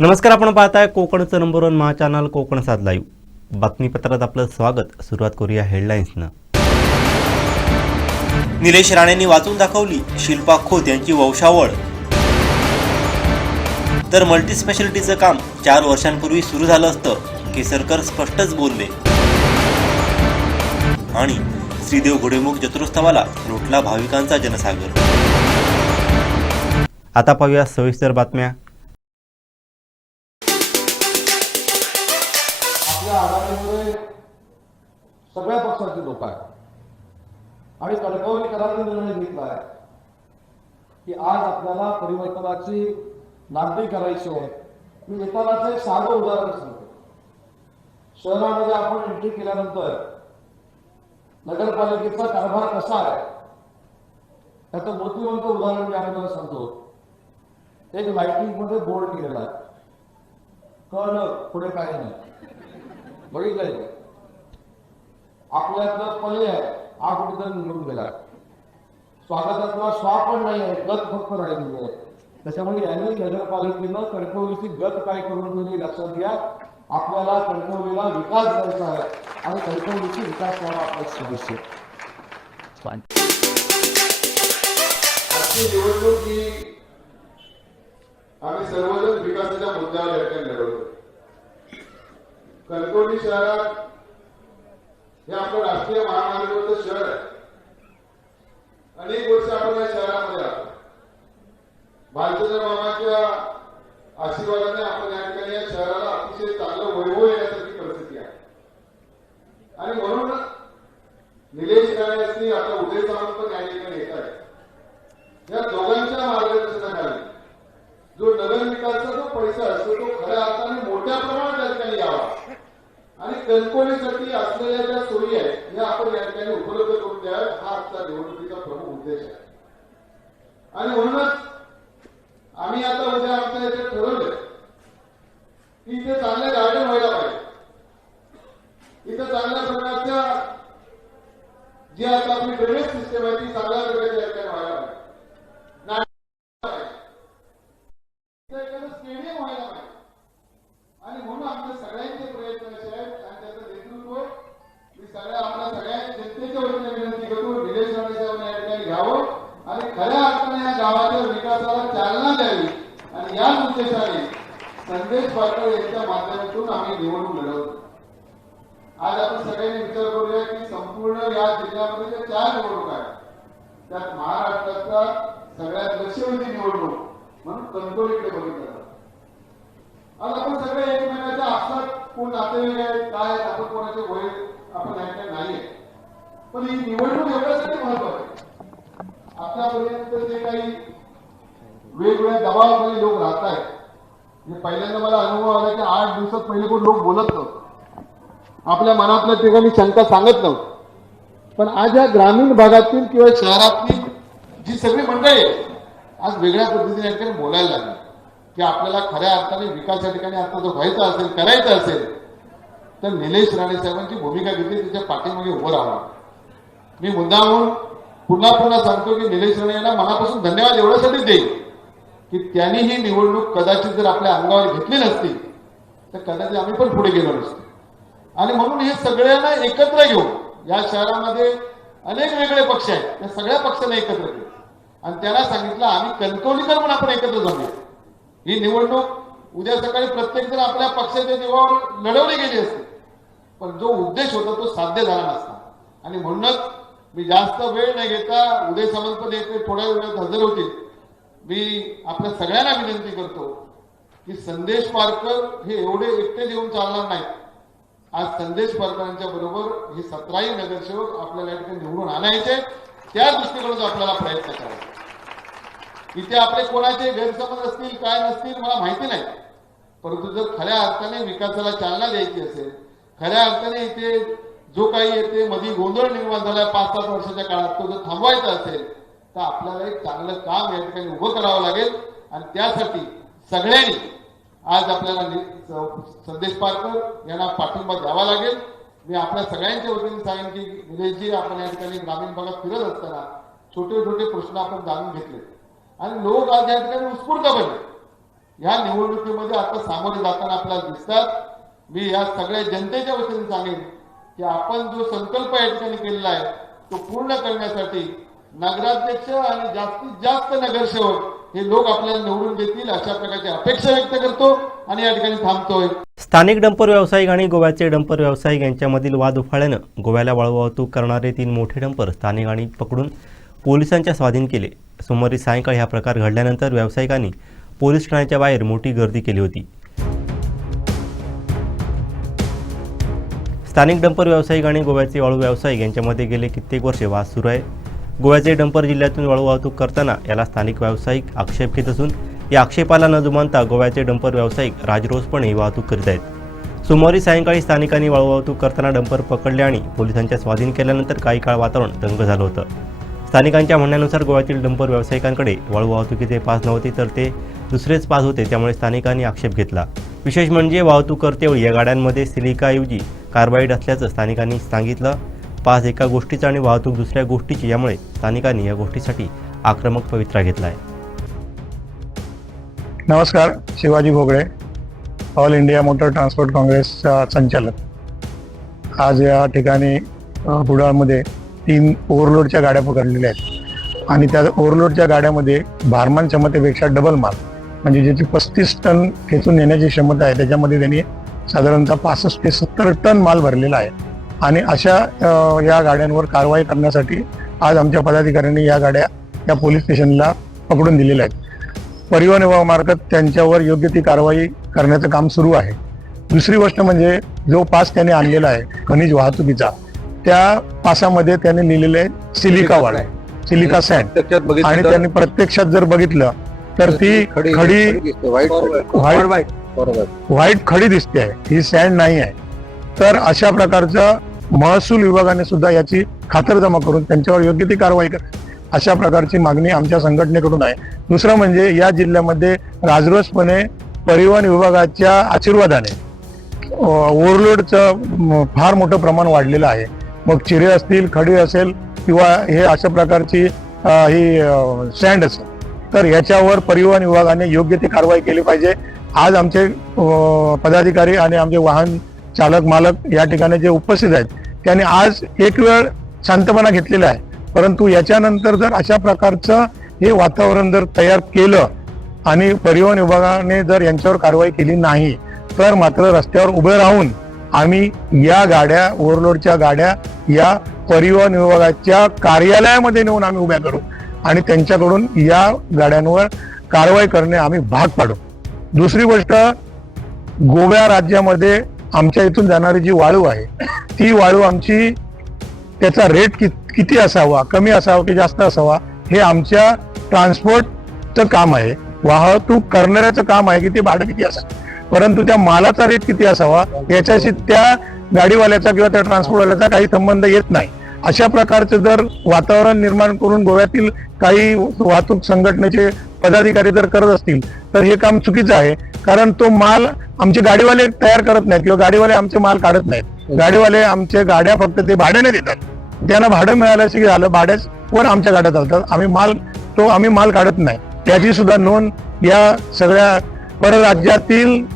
नमस्कार, आपण पाहताय कोकणचं नंबर 1 महा चॅनल कोकण सात लाईव्ह बातमीपत्रात आपलं स्वागत। सुरुवात करूया हेडलाईन्सनं। निलेश राणेंनी वाचून दाखवली शिल्पा खोत यांची वंशावळ। तर मल्टी स्पेशालिटीचं काम 4 वर्षांपूर्वी सुरू झालं असतं, केसरकर स्पष्टच बोलले। आणि श्रीदेव घोडेमुख जत्रोत्सवाला लुटला भाविकांचा जनसागर। आता पाहूया सविस्तर बातम्या। आघाडीमध्ये सगळ्या पक्षाचे लोक आहेत आणि कणकवली करायचा निर्णय घेतला आहे की आज आपल्याला परिवर्तनाची नांदी करायची आहे। मी येतानाच एक साधं उदाहरण सांगतो। शहरामध्ये आपण एंट्री केल्यानंतर नगरपालिकेचा कारभार कसा आहे त्याचं मूर्तिवंत उदाहरण मी आपल्याला सांगतो। एक लाइटिंग मध्ये बोर्ड केलेला आहे, कळलं पुढे काय नाही, बघितलंय आपल्यातलं पल्ले आहे, हा कुठेतरी निघून गेला। स्वागतातला स्वा पण नाही आहे, गत फक्त राहिलेली आहे। त्याच्यामुळे यांनी नगरपालिकेनं कणकवलीची गत काय करून दिली लक्षात घ्या। आपल्याला कणकवलीला विकास द्यायचा आहे आणि कणकवलीची विकास व्हावा आपला सदस्य। आजची निवडणूक ही आम्ही सर्वजण विकासाच्या मुद्द्यावर या ठिकाणी लढवतो। कणकवली शहरात हे आपलं राष्ट्रीय महामार्गावरचं शहर आहे। अनेक वर्ष आपण या शहरामध्ये राहतो। भारतीय मामाच्या आशीर्वादाने आपण या ठिकाणी या शहराला अतिशय चांगलं वैभव येण्यासारखी परिस्थिती आहे आणि म्हणून निलेश राणे असतील, आता उदय सामंत पण या ठिकाणी येत आहेत। या दोघांच्या मार्गदर्शनाखाली जो नगर विकासाचा जो पैसा असतो तो खऱ्या अर्थाने मोठ्या प्रमाणात या ठिकाणी यावा आणि कणकवलीसाठी असलेल्या ज्या सोयी आहेत या आपण या ठिकाणी उपलब्ध करून द्याव्यात, हा आजचा निवडणुकीचा प्रमुख उद्देश आहे। आणि म्हणूनच आम्ही आता उद्या आमच्या इथे ठरवलं की इथे चांगले गार्डन व्हायला पाहिजे। इथे चांगल्या प्रकारच्या जी आता आपली ड्रेनेज सिस्टम आहे ती चांगल्या प्रकारच्या या ठिकाणी व्हायला पाहिजे। स्टेडियम व्हायला पाहिजे आणि म्हणून आमच्या सगळ्यांचे प्रयत्न असे आहेत आणि त्याचं नेतृत्व मी आपल्या सगळ्या जनतेच्या वतीने विनंती करतो, निलेश राणे साहेबांनी या ठिकाणी घ्यावं आणि खऱ्या अर्थाने या गावाच्या विकासाला चालना द्यावी आणि याच उद्देशाने संदेश पाटील यांच्या माध्यमातून आम्ही निवडणूक लढवतो। आज आपण सगळ्यांनी विचार करूया की संपूर्ण या जिल्ह्यामध्ये ज्या 4 निवडणुका आहेत त्यात महाराष्ट्राचा सगळ्यात लक्षवेधी निवडणूक म्हणून कणकवलीकडे बघितलं जातं। आज आपण सगळे एकमेकांच्या आपसात कोण नातेवाईक आहेत काय आहेत, आपण कोणाचे वय आपण ऐकत नाहीये, पण ही निवडणूक एवढ्यासाठी महत्वाची आहे। आतापर्यंत जे काही वेगवेगळ्या दबावाखाली लोक राहत आहेत, म्हणजे पहिल्यांदा मला अनुभव आला की 8 दिवसात पहिले कोण लोक बोलत नव्हते, आपल्या मनातल्या ठिकाणी शंका सांगत नव्हते। पण आज या ग्रामीण भागातील किंवा शहरातली जी सगळी मंडळी आहे आज वेगळ्या पद्धतीने या ठिकाणी बोलायला लागली की आपल्याला खऱ्या अर्थाने विकास या ठिकाणी आता जर व्हायचा असेल, करायचा असेल तर निलेश राणे साहेबांची भूमिका घेतली, त्याच्या पाठीमागे उभं राहावं। मी मुद्दामून पुन्हा सांगतो की निलेश राणे यांना मनापासून धन्यवाद एवढ्यासाठी देईल की त्यांनी ही निवडणूक कदाचित जर आपल्या अंगावर घेतली नसती तर कदाचित आम्ही पण पुढे गेलो नसतो। आणि म्हणून हे सगळ्यांना एकत्र घेऊन या शहरामध्ये अनेक वेगळे पक्ष आहेत, त्या सगळ्या पक्षांना एकत्र घेऊ आणि त्यांना सांगितलं आम्ही कणकवलीकर म्हणून आपण एकत्र जाऊया। ही निवडणूक उद्या सकाळी प्रत्येक जण आपल्या पक्षाच्या जीवावर लढवली गेली असते, पण जो उद्देश होता तो साध्य झाला नसता। आणि म्हणूनच मी जास्त वेळ न घेता उदय सामंत येथे थोड्या वेळात हजर होतील। मी आपल्या सगळ्यांना विनंती करतो की संदेश पारकर हे एवढे एकटे येऊन चालणार नाहीत। आज संदेश पारकरांच्या बरोबर हे 17ही नगरसेवक आपल्याला या ठिकाणी निवडून आणायचे, त्या दृष्टीकोनातून आपल्याला प्रयत्न करायचे। इथे आपले कोणाचे गैरसमज असतील काय नसतील मला माहिती नाही, परंतु जर खऱ्या अर्थाने विकासाला चालना द्यायची असेल, खऱ्या अर्थाने इथे जो काही येते मध्ये गोंधळ निर्माण झाला 5-7 वर्षाच्या काळात तो जर थांबवायचा असेल तर आपल्याला एक चांगलं काम या ठिकाणी उभं करावं लागेल आणि त्यासाठी सगळ्यांनी आज आपल्याला संदेश पारकर यांना पाठिंबा द्यावा लागेल। मी आपल्या सगळ्यांच्या वतीने सांगेन की निलेशजी आपण या ठिकाणी ग्रामीण भागात फिरत असताना छोटे छोटे प्रश्न आपण जाणून घेतले आणि लोक आज या ठिकाणी उत्स्फूर्त बनले या निवडणुकीमध्ये आता सामोरे जाताना आपल्याला दिसतात. मी या सगळ्या जनतेच्या वतीने सांगेन की आपण जो संकल्प या ठिकाणी केलेला आहे तो पूर्ण करण्यासाठी नगराध्यक्ष आणि जास्तीत जास्त नगरसेवक हे लोक आपल्याला निवडून देतील अशा प्रकारची अपेक्षा व्यक्त करतो आणि या ठिकाणी थांबतोय. स्थानिक डंपर व्यावसायिक आणि गोव्याचे डंपर व्यावसायिक यांच्यामधील वाद उफाळल्यानं गोव्याला वाळू वाहतूक करणारे 3 मोठे डंपर स्थानिकांनी पकडून पोलिसांच्या स्वाधीन केले. सोमवारी सायंकाळी हा प्रकार घडल्यानंतर व्यावसायिकांनी पोलीस ठाण्याच्या बाहेर मोठी गर्दी केली होती. स्थानिक डंपर व्यावसायिक आणि गोव्याचे वाळू व्यावसायिक यांच्यामध्ये गेले कित्येक वर्षे वाद सुरू आहे. गोव्याचे डंपर जिल्ह्यातून वाळू वाहतूक करताना याला स्थानिक व्यावसायिक आक्षेप घेत असून या आक्षेपाला न जुमानता गोव्याचे डंपर व्यावसायिक राजरोसपणे ही वाहतूक करीत आहेत. सोमवारी सायंकाळी स्थानिकांनी वाळू वाहतूक करताना डंपर पकडले आणि पोलिसांच्या स्वाधीन केल्यानंतर काही काळ वातावरण दंग झालं होतं. स्थानिकांच्या म्हणण्यानुसार गोव्यातील डंपर व्यावसायिकांकडे वाळू वाहतुकीचे पास नव्हते तर ते दुसरेच पास होते, त्यामुळे स्थानिकांनी आक्षेप घेतला. विशेष म्हणजे वाहतूक करतेवेळी या गाड्यांमध्ये सिलिकाऐवजी कार्बाईड असल्याचं स्थानिकांनी सांगितलं. पास एका गोष्टीचा आणि वाहतूक दुसऱ्या गोष्टीची, यामुळे स्थानिकांनी या गोष्टीसाठी आक्रमक पवित्रा घेतला आहे. नमस्कार, Shivaji Bhogale, all India motor transport काँग्रेसचा संचालक. आज या ठिकाणी बुडाळमध्ये 3 ओव्हरलोडच्या गाड्या पकडलेल्या आहेत आणि त्या ओव्हरलोडच्या गाड्यामध्ये भारमान क्षमतेपेक्षा डबल माल म्हणजे ज्याची 35 टन खेचून नेण्याची क्षमता आहे त्याच्यामध्ये त्यांनी साधारणतः 65 ते 70 टन माल भरलेला आहे. आणि अशा या गाड्यांवर कारवाई करण्यासाठी आज आमच्या पदाधिकाऱ्यांनी या गाड्या या पोलीस स्टेशनला पकडून दिलेल्या आहेत. परिवहन विभागामार्फत त्यांच्यावर योग्य ती कारवाई करण्याचं काम सुरू आहे. दुसरी गोष्ट म्हणजे जो पास त्याने आणलेला आहे खनिज वाहतुकीचा, त्या पासामध्ये त्याने लिहिलेलं आहे सिलिका वाळू, सिलिका सँड, आणि त्यांनी प्रत्यक्षात जर बघितलं तर ती खडी व्हाईट खडी दिसते आहे, ही सँड नाही आहे. तर अशा प्रकारचं महसूल विभागाने सुद्धा याची खातरजमा करून त्यांच्यावर योग्य ती कारवाई करा अशा प्रकारची मागणी आमच्या संघटनेकडून आहे. दुसरं म्हणजे या जिल्ह्यामध्ये राजरोसपणे परिवहन विभागाच्या आशीर्वादाने ओव्हरलोडचं फार मोठं प्रमाण वाढलेलं आहे. मग चिरे असतील, खडी असेल किंवा हे अशा प्रकारची ही सँड असेल, तर याच्यावर परिवहन विभागाने योग्य ती कारवाई केली पाहिजे. आज आमचे पदाधिकारी आणि आमचे वाहन चालक मालक या ठिकाणी जे उपस्थित आहेत त्यांनी आज एक वेळ शांतपणा घेतलेला आहे. परंतु याच्यानंतर जर अशा प्रकारचं हे वातावरण जर तयार केलं आणि परिवहन विभागाने जर यांच्यावर कारवाई केली नाही तर मात्र रस्त्यावर उभे राहून आम्ही या गाड्या, ओव्हरलोडच्या गाड्या या परिवहन विभागाच्या कार्यालयामध्ये नेऊन आम्ही उभ्या करू आणि त्यांच्याकडून या गाड्यांवर कारवाई करणे आम्ही भाग पाडू. दुसरी गोष्ट, गोवा राज्यामध्ये आमच्या इथून जाणारी जी वाळू आहे ती वाळू आमची त्याचा रेट किती असावा, कमी असावा की जास्त असावा, हे आमच्या ट्रान्सपोर्टचं काम आहे, वाहतूक करणाऱ्याचं काम आहे की ते भाडं किती असावं. परंतु त्या मालाचा रेट किती असावा याच्याशी त्या गाडीवाल्याचा किंवा त्या ट्रान्सपोर्टवाल्याचा काही संबंध येत नाही. अशा प्रकारचं जर वातावरण निर्माण करून गोव्यातील काही वाहतूक संघटनेचे पदाधिकारी जर करत असतील तर हे काम चुकीचं आहे. कारण तो माल आमचे गाडीवाले तयार करत नाहीत किंवा गाडीवाले आमचे माल काढत नाहीत. गाडीवाले आमचे गाड्या फक्त ते भाड्याने देतात, त्यांना भाडं मिळाल्याचं झालं, भाड्यावर आमच्या गाड्या चालतात, आम्ही माल काढत नाही. त्याची सुद्धा नोंद या सगळ्या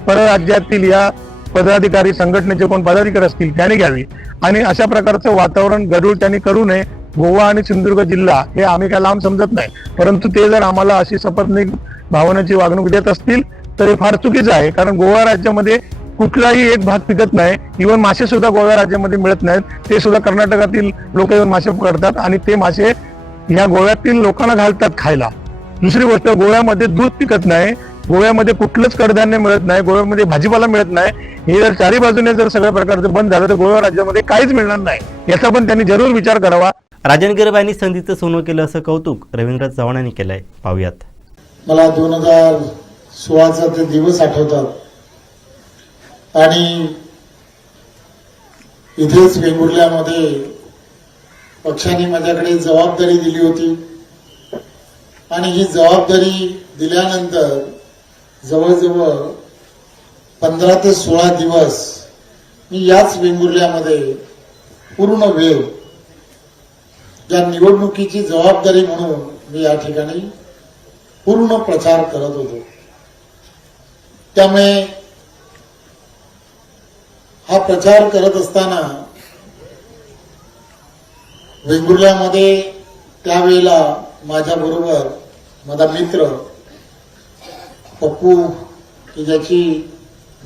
परराज्यातील या पदाधिकारी संघटनेचे कोण पदाधिकारी असतील त्यांनी घ्यावी आणि अशा प्रकारचं वातावरण गढूळ त्यांनी करू नये. गोवा आणि सिंधुदुर्ग जिल्हा हे आम्ही काय लांब समजत नाही, परंतु ते जर आम्हाला अशी शपथनिक भावनेची वागणूक देत असतील तर हे फार चुकीचं आहे. कारण गोवा राज्यामध्ये कुठलाही एक भाग पिकत नाही, इव्हन मासे सुद्धा गोवा राज्यामध्ये मिळत नाहीत, ते सुद्धा कर्नाटकातील लोक येऊन मासे पकडतात आणि ते मासे या गोव्यातील लोकांना घालतात खायला. दुसरी गोष्ट, गोव्यामध्ये दूध पिकत नाही, गोव्यामध्ये कुठलंच कडधान्य मिळत नाही, गोव्यामध्ये भाजीपाला मिळत नाही. हे जर चारी बाजूने जर सगळ्या प्रकारचं बंद झालं तर गोवा राज्यामध्ये काहीच मिळणार नाही, याचा पण त्यांनी जरूर विचार करावा. राजन गिरब यांनी संधीचं सोनं केलं असं कौतुक रवींद्र चव्हाण यांनी केलंय, पाहूयात. मला 2016चा ते दिवस आठवतात आणि इथेच वेंगुर्ल्यामध्ये पक्षाने माझ्याकडे जबाबदारी दिली होती आणि ही जबाबदारी दिल्यानंतर जवळजवळ 15 ते 16 दिवस मी याच वेंगुर्ल्यामध्ये पूर्ण वेळ ज्या निवडणुकीची जबाबदारी म्हणून मी या ठिकाणी पूर्ण प्रचार करत होतो. त्यामुळे हा प्रचार करत असताना वेंगुर्ल्यामध्ये त्यावेळेला माझ्या बरोबर माझा मित्र पप्पू की ज्याची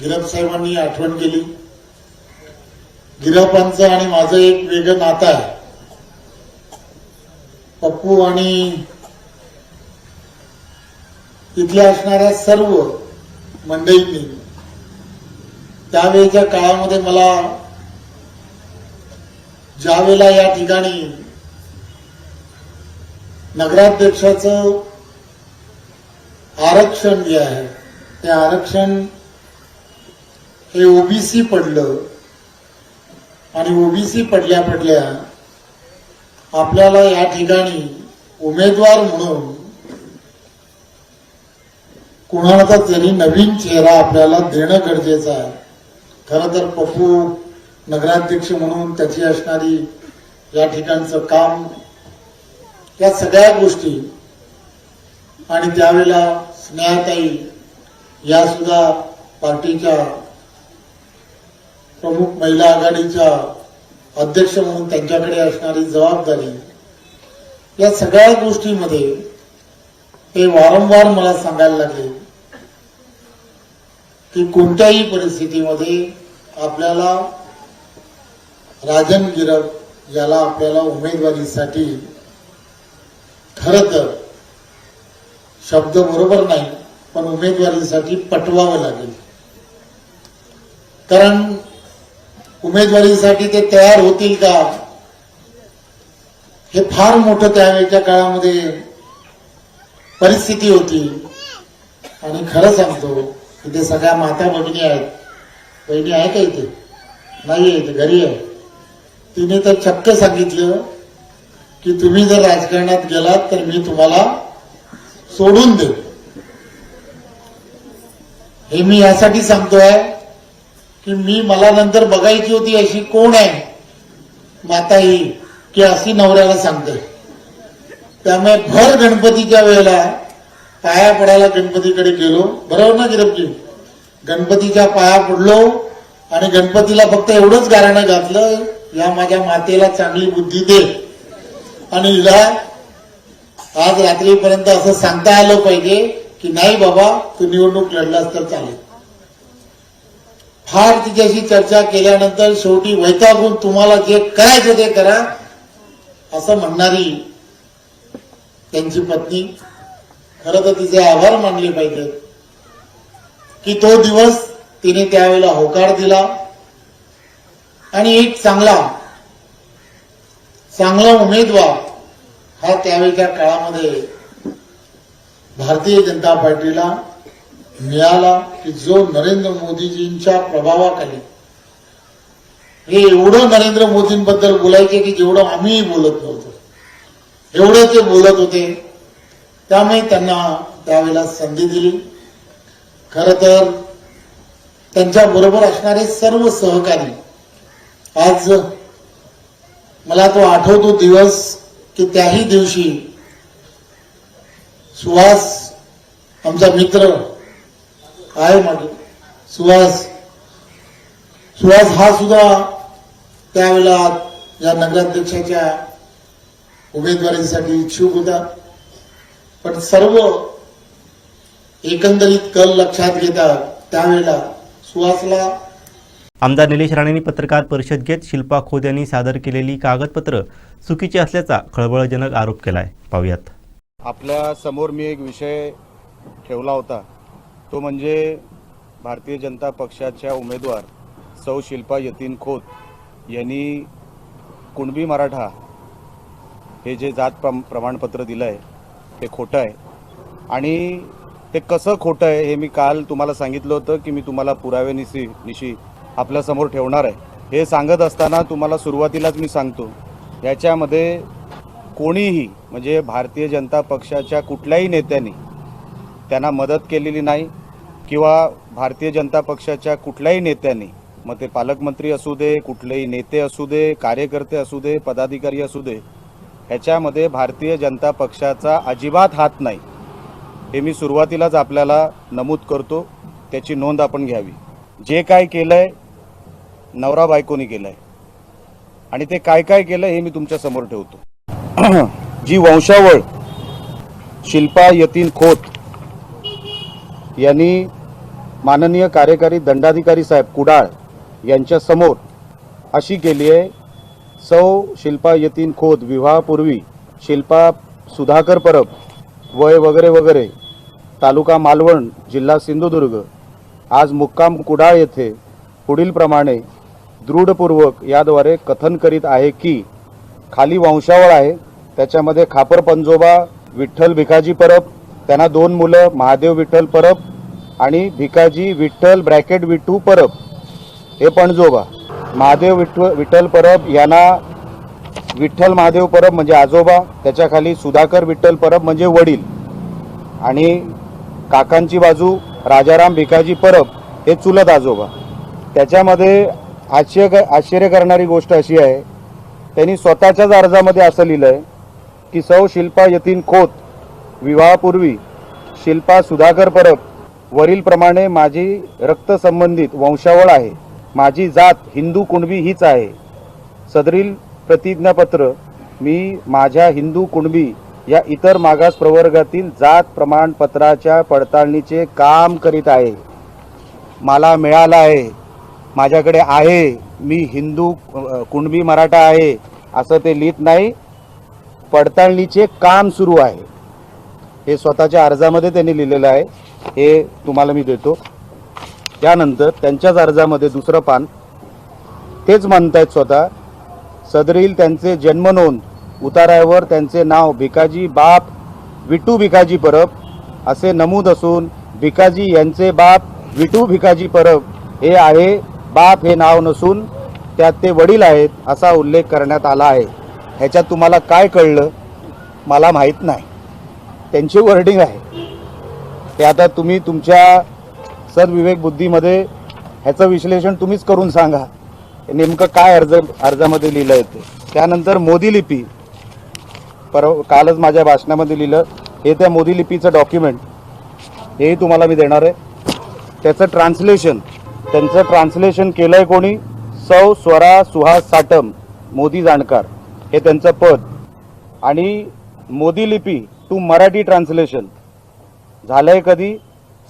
गिरप साहेबांनी आठवण केली. गिरपांचं आणि माझं एक वेगळं नातं आहे. पप्पू आणि इथल्या असणाऱ्या सर्व मंडळींनी त्यावेळेच्या काळामध्ये मला ज्या वेळेला या ठिकाणी नगराध्यक्षाचं आरक्षण जे आहे ते आरक्षण हे ओबीसी पडलं आणि ओबीसी पडल्या पडल्या आपल्याला या ठिकाणी उमेदवार म्हणून कुणाला तरी नवीन चेहरा आपल्याला देणं गरजेचं आहे. खरं तर पप्पू नगराध्यक्ष म्हणून त्याची असणारी या ठिकाणचं काम, या सगळ्या गोष्टी आणि त्यावेळेला स्नेहाताई या सुद्धा पार्टीच्या प्रमुख महिला आघाडीच्या अध्यक्ष म्हणून त्यांच्याकडे असणारी जबाबदारी, या सगळ्या गोष्टीमध्ये ते वारंवार मला सांगायला लागले की कोणत्याही परिस्थितीमध्ये आपल्याला राजन गिरप याला आपल्याला उमेदवारीसाठी खरं तर शब्द बरोबर नाही पण उमेदवारीसाठी पटवावं लागेल. कारण उमेदवारीसाठी ते तयार होतील का हे फार मोठं त्यावेळेच्या काळामध्ये परिस्थिती होती. आणि खरं सांगतो इथे सगळ्या माता भगिनी आहेत. बहिणी आहे का इथे? नाही आहे, घरी आहे. तिने तर चक्क सांगितलं की तुम्ही जर राजकारणात गेलात तर मी तुम्हाला सोडून देऊ. हे मी यासाठी सांगतोय की मला नंतर बघायची होती अशी कोण आहे माता ही की अशी नवऱ्याला सांगते. त्यामुळे भर गणपतीच्या वेळेला पाया पडायला गणपतीकडे गेलो. बरोबर ना गिरपजी? गणपतीच्या पाया पडलो आणि गणपतीला फक्त एवढंच गारणं घातलं, या माझ्या मातेला चांगली बुद्धी दे आणि हिला आज रात्रीपर्यंत असं सांगता आलं पाहिजे की नाही बाबा तू निवडणूक लढलास तर चालेल. फार तिच्याशी चर्चा केल्यानंतर शेवटी वैतागून तुम्हाला जे करायचं ते करा असं म्हणणारी त्यांची पत्नी, खरं तर तिचे आभार मानले पाहिजेत की तो दिवस तिने त्यावेळेला होकार दिला आणि एक चांगला उमेदवार हा त्यावेळेच्या काळामध्ये भारतीय जनता पार्टीला मिळाला की जो नरेंद्र मोदीजींच्या प्रभावाखाली, हे एवढं नरेंद्र मोदींबद्दल बोलायचे की जेवढं आम्ही बोलत नव्हतो एवढं ते बोलत होते. त्यामुळे त्यांना त्यावेळेला संधी दिली. खरं तर त्यांच्या बरोबर असणारे सर्व सहकारी, आज मला तो आठवतो दिवस की त्याही दिवशी सुहास आमचा मित्र आहे मागे, सुहास हा सुद्धा त्यावेळेला या नगराध्यक्षाच्या उमेदवारीसाठी इच्छुक होता. पण सर्व एकंदरीत कल लक्षात घेतात त्यावेळेला सुहासला. आमदार निलेश राणेंनी पत्रकार परिषद घेत शिल्पा खोत यांनी सादर केलेली कागदपत्र चुकीची असल्याचा खळबळजनक आरोप केलाय. पाहूयात. आपल्या समोर मी एक विषय ठेवला होता, तो म्हणजे भारतीय जनता पक्षाच्या उमेदवार सौ शिल्पा यतीन खोत यांनी कुणबी मराठा हे जे जात प्रमाणपत्र दिलं आहे ते खोटं आहे. आणि ते कसं खोटं आहे हे मी काल तुम्हाला सांगितलं होतं की मी तुम्हाला पुराव्यानिशी आपल्यासमोर ठेवणार आहे. हे सांगत असताना तुम्हाला सुरुवातीलाच मी सांगतो, याच्यामध्ये कोणीही म्हणजे भारतीय जनता पक्षाच्या कुठल्याही नेत्यांनी त्यांना मदत केलेली नाही किंवा भारतीय जनता पक्षाच्या कुठल्याही नेत्यांनी, मग ते पालकमंत्री असू दे, कुठलेही नेते असू दे, कार्यकर्ते असू दे, पदाधिकारी असू दे, ह्याच्यामध्ये भारतीय जनता पक्षाचा अजिबात हात नाही. हे मी सुरुवातीलाच आपल्याला नमूद करतो. त्याची नोंद आपण घ्यावी. जे काय केलंय नवरा बायकोनी केलंय आणि ते काय काय केलंय हे मी तुमच्या समोर ठेवतो. जी वंशावळ शिल्पा यतीन खोत यांनी माननीय कार्यकारी दंडाधिकारी साहेब कुडाळ यांच्या समोर अशी केली आहे. सौ शिल्पा यतीन खोत विवाहापूर्वी शिल्पा सुधाकर परब वय वगैरे वगैरे तालुका मालवण जिल्हा सिंधुदुर्ग आज मुक्काम कुडाळ येथे पुढीलप्रमाणे दृढपूर्वक याद्वारे कथन करीत आहे की खाली वंशावळ आहे, त्याच्यामध्ये खापर पंजोबा विठ्ठल भिकाजी परब, त्यांना 2 मुलं महादेव विठ्ठल परब आणि भिकाजी विठ्ठल ब्रॅकेट विठू परब हे पणजोबा. महादेव विठ्ठल परब यांना विठ्ठल महादेव परब म्हणजे आजोबा, त्याच्याखाली सुधाकर विठ्ठल परब म्हणजे वडील आणि काकांची बाजू राजाराम भिकाजी परब हे चुलत आजोबा. त्याच्यामध्ये आश्चर्य करणारी गोष्ट अशी आहे, त्यांनी स्वतःच्याच अर्जामध्ये असं लिहिलं आहे की सौ शिल्पा यतीन खोत विवाहापूर्वी शिल्पा सुधाकर परब वरीलप्रमाणे माझी रक्तसंबंधित वंशावळ आहे, माझी जात हिंदू कुणबी हीच आहे. सदरील प्रतिज्ञापत्र मी माझ्या हिंदू कुणबी या इतर मागास प्रवर्गातील जात प्रमाणपत्राच्या पडताळणीचे काम करीत आहे. मला मिळालं आहे, माझ्याकडे आहे, मी हिंदू कुणबी मराठा आहे असं ते लिहित नाही, पडताळणीचे काम सुरू आहे हे स्वतःच्या अर्जामध्ये त्यांनी लिहिलेलं आहे. हे तुम्हाला मी देतो. त्यानंतर त्यांच्याच अर्जामध्ये दुसरं पान तेच म्हणतायत स्वतः, सदरील त्यांचे जन्मनोंद उतार्यावर त्यांचे नाव भिकाजी बाप विठू भिकाजी परब असे नमूद असून भिकाजी यांचे बाप विठू भिकाजी परब हे आहे, बाप हे नाव नसून त्यात ते वडील आहेत असा उल्लेख करण्यात आला आहे. ह्याच्यात तुम्हाला काय कळलं मला माहीत नाही, त्यांची वर्डिंग आहे ते आता तुम्ही तुमच्या सद्विवेक बुद्धीमध्ये ह्याचं विश्लेषण तुम्हीच करून सांगा नेमकं काय अर्जामध्ये लिहिलं आहे ते. त्यानंतर मोदी लिपी कालच माझ्या भाषणामध्ये लिहिलं, हे त्या मोदी लिपीचं डॉक्युमेंट हेही तुम्हाला मी देणार आहे. त्याचं त्यांचं ट्रान्सलेशन केलंय कोणी, सौ स्वरा सुहास साटम मोदी जाणकार हे त्यांचं पद. आणि मोदी लिपी टू मराठी ट्रान्सलेशन झालंय कधी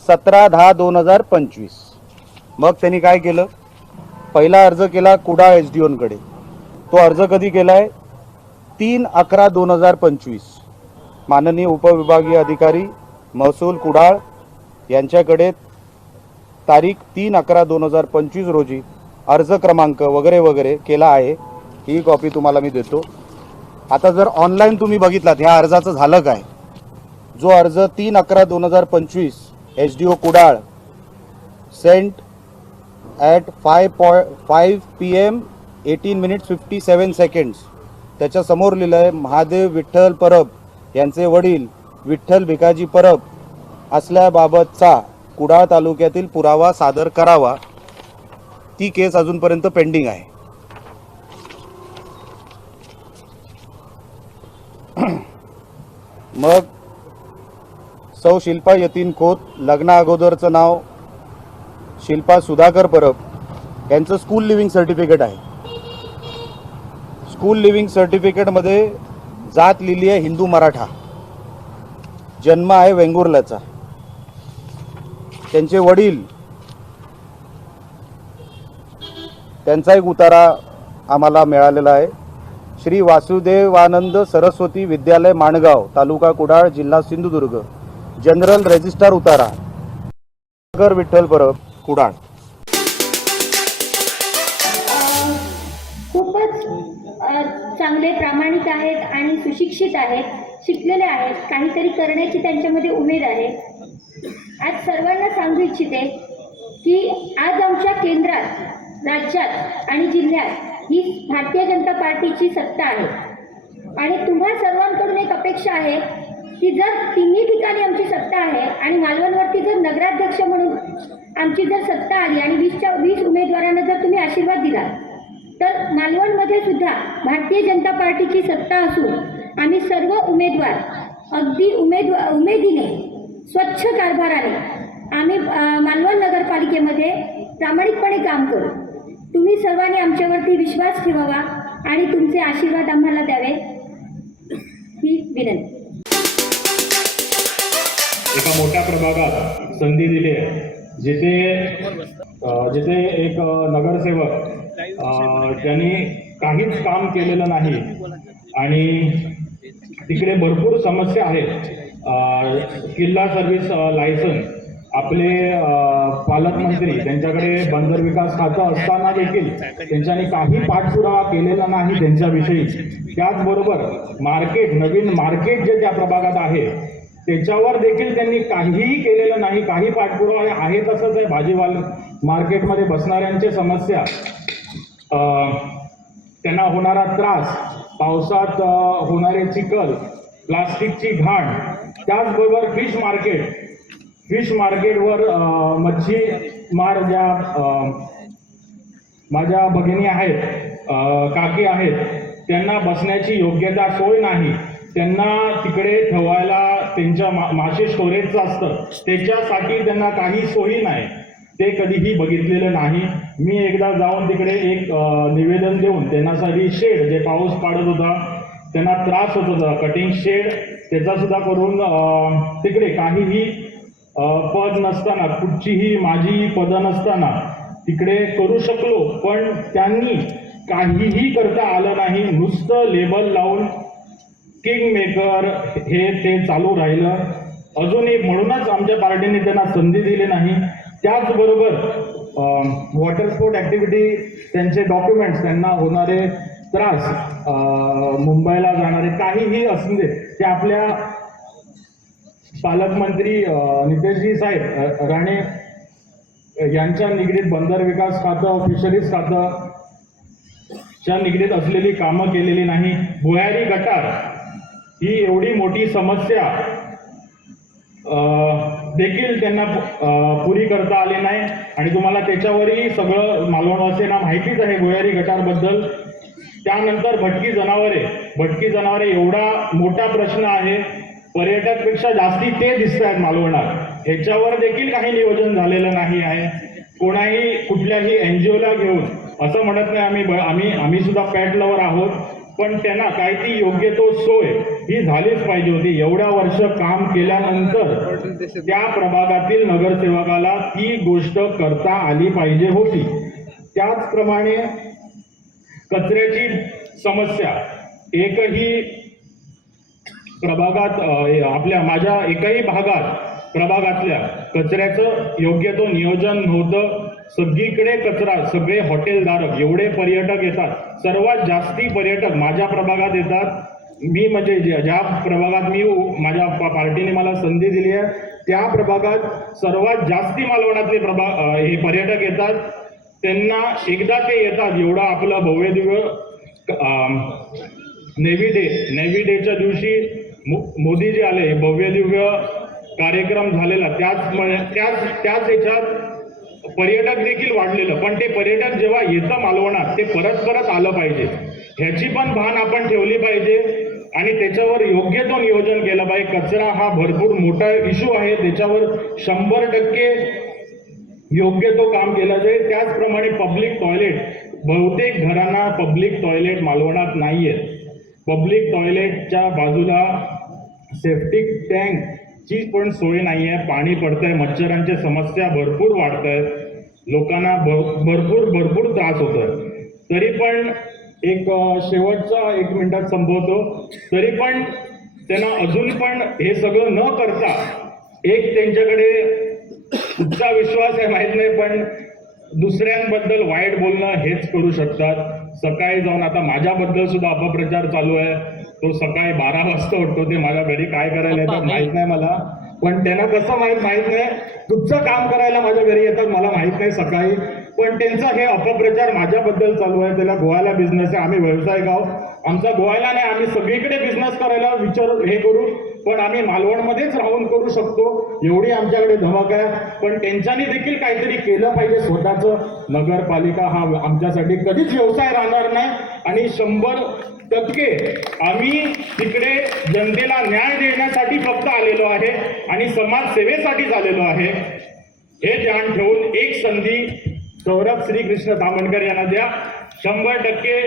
17/10/2025. मग त्यांनी काय केलं, पहिला अर्ज केला कुडाळ SDOंकडे. तो अर्ज कधी केलाय 3/11/2025. माननीय उपविभागीय अधिकारी महसूल कुडाळ यांच्याकडे तारीख 3/11/2025 रोजी अर्ज क्रमांक वगैरे वगैरे केला आहे. ही कॉपी तुम्हाला मी देतो. आता जर ऑनलाईन तुम्ही बघितलात ह्या अर्जाचं झालं काय, जो अर्ज 3/11/2025 SDO Kudal sent at 5 PM 18:57 त्याच्यासमोर लिहिलं आहे महादेव विठ्ठल परब यांचे वडील विठ्ठल भिकाजी परब असल्याबाबतचा कुडाळ तालुक्यातील पुरावा सादर करावा. ती केस अजूनपर्यंत पेंडिंग आहे. मग सौ शिल्पा यतीन खोत लग्ना अगोदरचं नाव शिल्पा सुधाकर परब यांचं स्कूल लिव्हिंग सर्टिफिकेट आहे. स्कूल लिव्हिंग सर्टिफिकेटमध्ये जात लिहिली आहे हिंदू मराठा, जन्म आहे वेंगुर्ल्याचा. त्यांचे वडील त्यांचा एक उतारा आम्हाला मिळालेला आहे. श्री वासुदेवानंद सरस्वती विद्यालय माणगाव तालुका कुडाळ जिल्हा सिंधुदुर्ग जनरल रजिस्ट्रार उतारा विठ्ठल परब कुडाळ. खूपच चांगले प्रामाणिक आहेत आणि सुशिक्षित आहेत, शिकलेले आहेत, काहीतरी करण्याची त्यांच्यामध्ये उमेद आहे. आज सर्वांना सांगू इच्छिते की आज आमच्या केंद्रात, राज्यात आणि जिल्ह्यात ही भारतीय जनता पार्टीची सत्ता आहे आणि तुम्हा सर्वांकडून एक अपेक्षा आहे की जर तिन्ही ठिकाणी आमची सत्ता आहे आणि मालवणवरती जर नगराध्यक्ष म्हणून आमची जर सत्ता आली आणि 20 उमेदवारांना जर तुम्ही आशीर्वाद दिला तर मालवणमध्ये सुद्धा भारतीय जनता पार्टीची सत्ता असून आम्ही सर्व उमेदवार अगदी उमेदीने स्वच्छ कारभाराने आम्ही मालवण नगरपालिकेमध्ये प्रामाणिकपणे काम करू. तुम्ही सर्वांनी आमच्यावरती विश्वास ठेवावा आणि तुमचे आशीर्वाद आम्हाला द्यावे ही विनंती. एका मोठ्या प्रभागात संधी दिली आहे, जिथे एक नगरसेवक ज्यांनी काहीच काम केलेलं नाही आणि तिकडे भरपूर समस्या आहेत. किल्ला सर्व्हिस लायसन आपले पालकमंत्री त्यांच्याकडे बंदर विकास खातं असताना देखील त्यांच्यानी काही पाठपुरावा केलेला नाही त्यांच्याविषयी. त्याचबरोबर नवीन मार्केट जे त्या प्रभागात आहे त्याच्यावर देखील त्यांनी काहीही केलेलं नाही, काही पाठपुरावा आहे तसंच आहे. भाजीवाल मार्केटमध्ये बसणाऱ्यांच्या समस्या, त्यांना होणारा त्रास, पावसात होणारे चिखल, प्लास्टिकची घाण, त्याचबरोबर फिश मार्केटवर मच्छीमार ज्या माझ्या भगिनी आहेत, काकी आहेत, त्यांना बसण्याची योग्यता सोय नाही. त्यांना तिकडे ठेवायला त्यांच्या मासे स्टोरेजचं असतं, त्याच्यासाठी त्यांना काही सोयी नाही. ते कधीही बघितलेलं नाही. मी एकदा जाऊन तिकडे एक निवेदन देऊन त्यांच्यासाठी शेड, जे पाऊस पाडत होता त्यांना त्रास होत होता, कटिंग शेड त्याचा सुद्धा करून तिकडे काहीही पद नसताना, कुठचीही माझी पदं नसताना तिकडे करू शकलो, पण त्यांनी काहीही करता आलं नाही. नुसतं लेबल लावून किंग मेकर हे ते चालू राहिलं. अजून एक म्हणूनच आमच्या पार्टीने त्यांना संधी दिली नाही. त्याचबरोबर वॉटर स्पोर्ट ऍक्टिव्हिटी, त्यांचे डॉक्युमेंट्स, त्यांना होणारे त्रास, मुंबईला जाणारे काहीही असू दे, ते आपल्या पालकमंत्री नितेशजी साहेब राणे यांच्या निगडीत बंदर विकास खातं, फिशरीज खातं च्या निगडीत असलेली कामं केलेली नाही. भुयारी गटार ही एवढी मोठी समस्या देखील त्यांना पुरी करता आली नाही आणि तुम्हाला त्याच्यावरही सगळं मालवणवासीयांना माहितीच आहे भुयारी गटारबद्दल. त्यानंतर भटकी जनावरे एवढा मोठा प्रश्न आहे. पर्यटकपेक्षा जास्ती ते दिसत आहेत मालवणात. ह्याच्यावर देखील काही नियोजन झालेलं नाही आहे. कुठल्याही NGOला घेऊन असं म्हणत नाही आम्ही सुद्धा पॅट लवर आहोत, पण त्यांना काय ती योग्य तो सोय ही झालीच पाहिजे होती. एवढ्या वर्ष काम केल्यानंतर त्या प्रभागातील नगरसेवकाला ती गोष्ट करता आली पाहिजे होती. त्याचप्रमाणे कचऱ्याची समस्या, एकही प्रभागात माझ्या एकही प्रभागातल्या कचऱ्याचं योग्य तो नियोजन नव्हतं. सगळीकडे कचरा, सगळे हॉटेलधारक, एवढे पर्यटक येतात, सर्वात जास्ती पर्यटक माझ्या प्रभागात येतात. मी म्हणजे ज्या प्रभागात माझ्या पार्टीने मला संधी दिली आहे त्या प्रभागात सर्वात जास्ती मालवणातले हे पर्यटक येतात. त्यांना एकदा ते येतात, एवढं आपलं भव्य दिव्य नेव्ही डेच्या दिवशी मोदीजी आले, भव्य दिव्य कार्यक्रम झालेला, त्याच याच्यात पर्यटक देखील वाढलेलं. पण ते पर्यटक जेव्हा येतं मालवणात ते परत आलं पाहिजे, ह्याची पण भान आपण ठेवली पाहिजे आणि त्याच्यावर योग्य तो नियोजन केलं पाहिजे. कचरा हा भरपूर मोठा इश्यू आहे, त्याच्यावर 100% योग्य तो काम केलं जाईल. त्याचप्रमाणे पब्लिक टॉयलेट, बहुतेक घरांना पब्लिक टॉयलेट मालवणात नाहीये. पब्लिक टॉयलेटच्या बाजूला सेप्टिक टँकची पण सोय नाहीये. पाणी पडतंय, मच्छरांच्या समस्या भरपूर वाढत आहेत, लोकांना भरपूर त्रास होतोय. तरी पण एक शेवटचा 1 मिनिटात संपवतो. तरी पण त्यांना अजून पण हे सगळं न करता एक त्यांच्याकडे कुठचा विश्वास आहे माहित नाही, पण दुसऱ्यांबद्दल वाईट बोलणं हेच करू शकतात. सकाळी जाऊन आता माझ्याबद्दल सुद्धा अपप्रचार चालू आहे. तो सकाळी 12 वाजता उठतो, ते माझ्या घरी काय करायला येतात माहित नाही मला, पण त्यांना कसं माहित नाही. तुमचं काम करायला माझ्या घरी येतात मला माहित नाही सकाळी, पण त्यांचा हे अपप्रचार माझ्याबद्दल चालू आहे. त्याला गोव्याला बिझनेस आहे, आम्ही व्यवसाय गाव, आमचा गोव्याला नाही, आम्ही सगळीकडे बिझनेस करायला हे करू, पण आम्ही मालवणमध्येच राहून करू शकतो एवढी आमच्याकडे धमक आहे. पण त्यांच्यानी देखील काहीतरी केलं पाहिजे स्वतःचं. नगरपालिका हा आमच्यासाठी कधीच व्यवसाय राहणार नाही आणि 100% आम्ही तिकडे जनतेला न्याय देण्यासाठी फक्त आलेलो आहे आणि समाजसेवेसाठी आलेलो आहे. हे ध्यान ठेवून एक संधी सौरभ श्रीकृष्ण तामणकर यांना द्या. 100%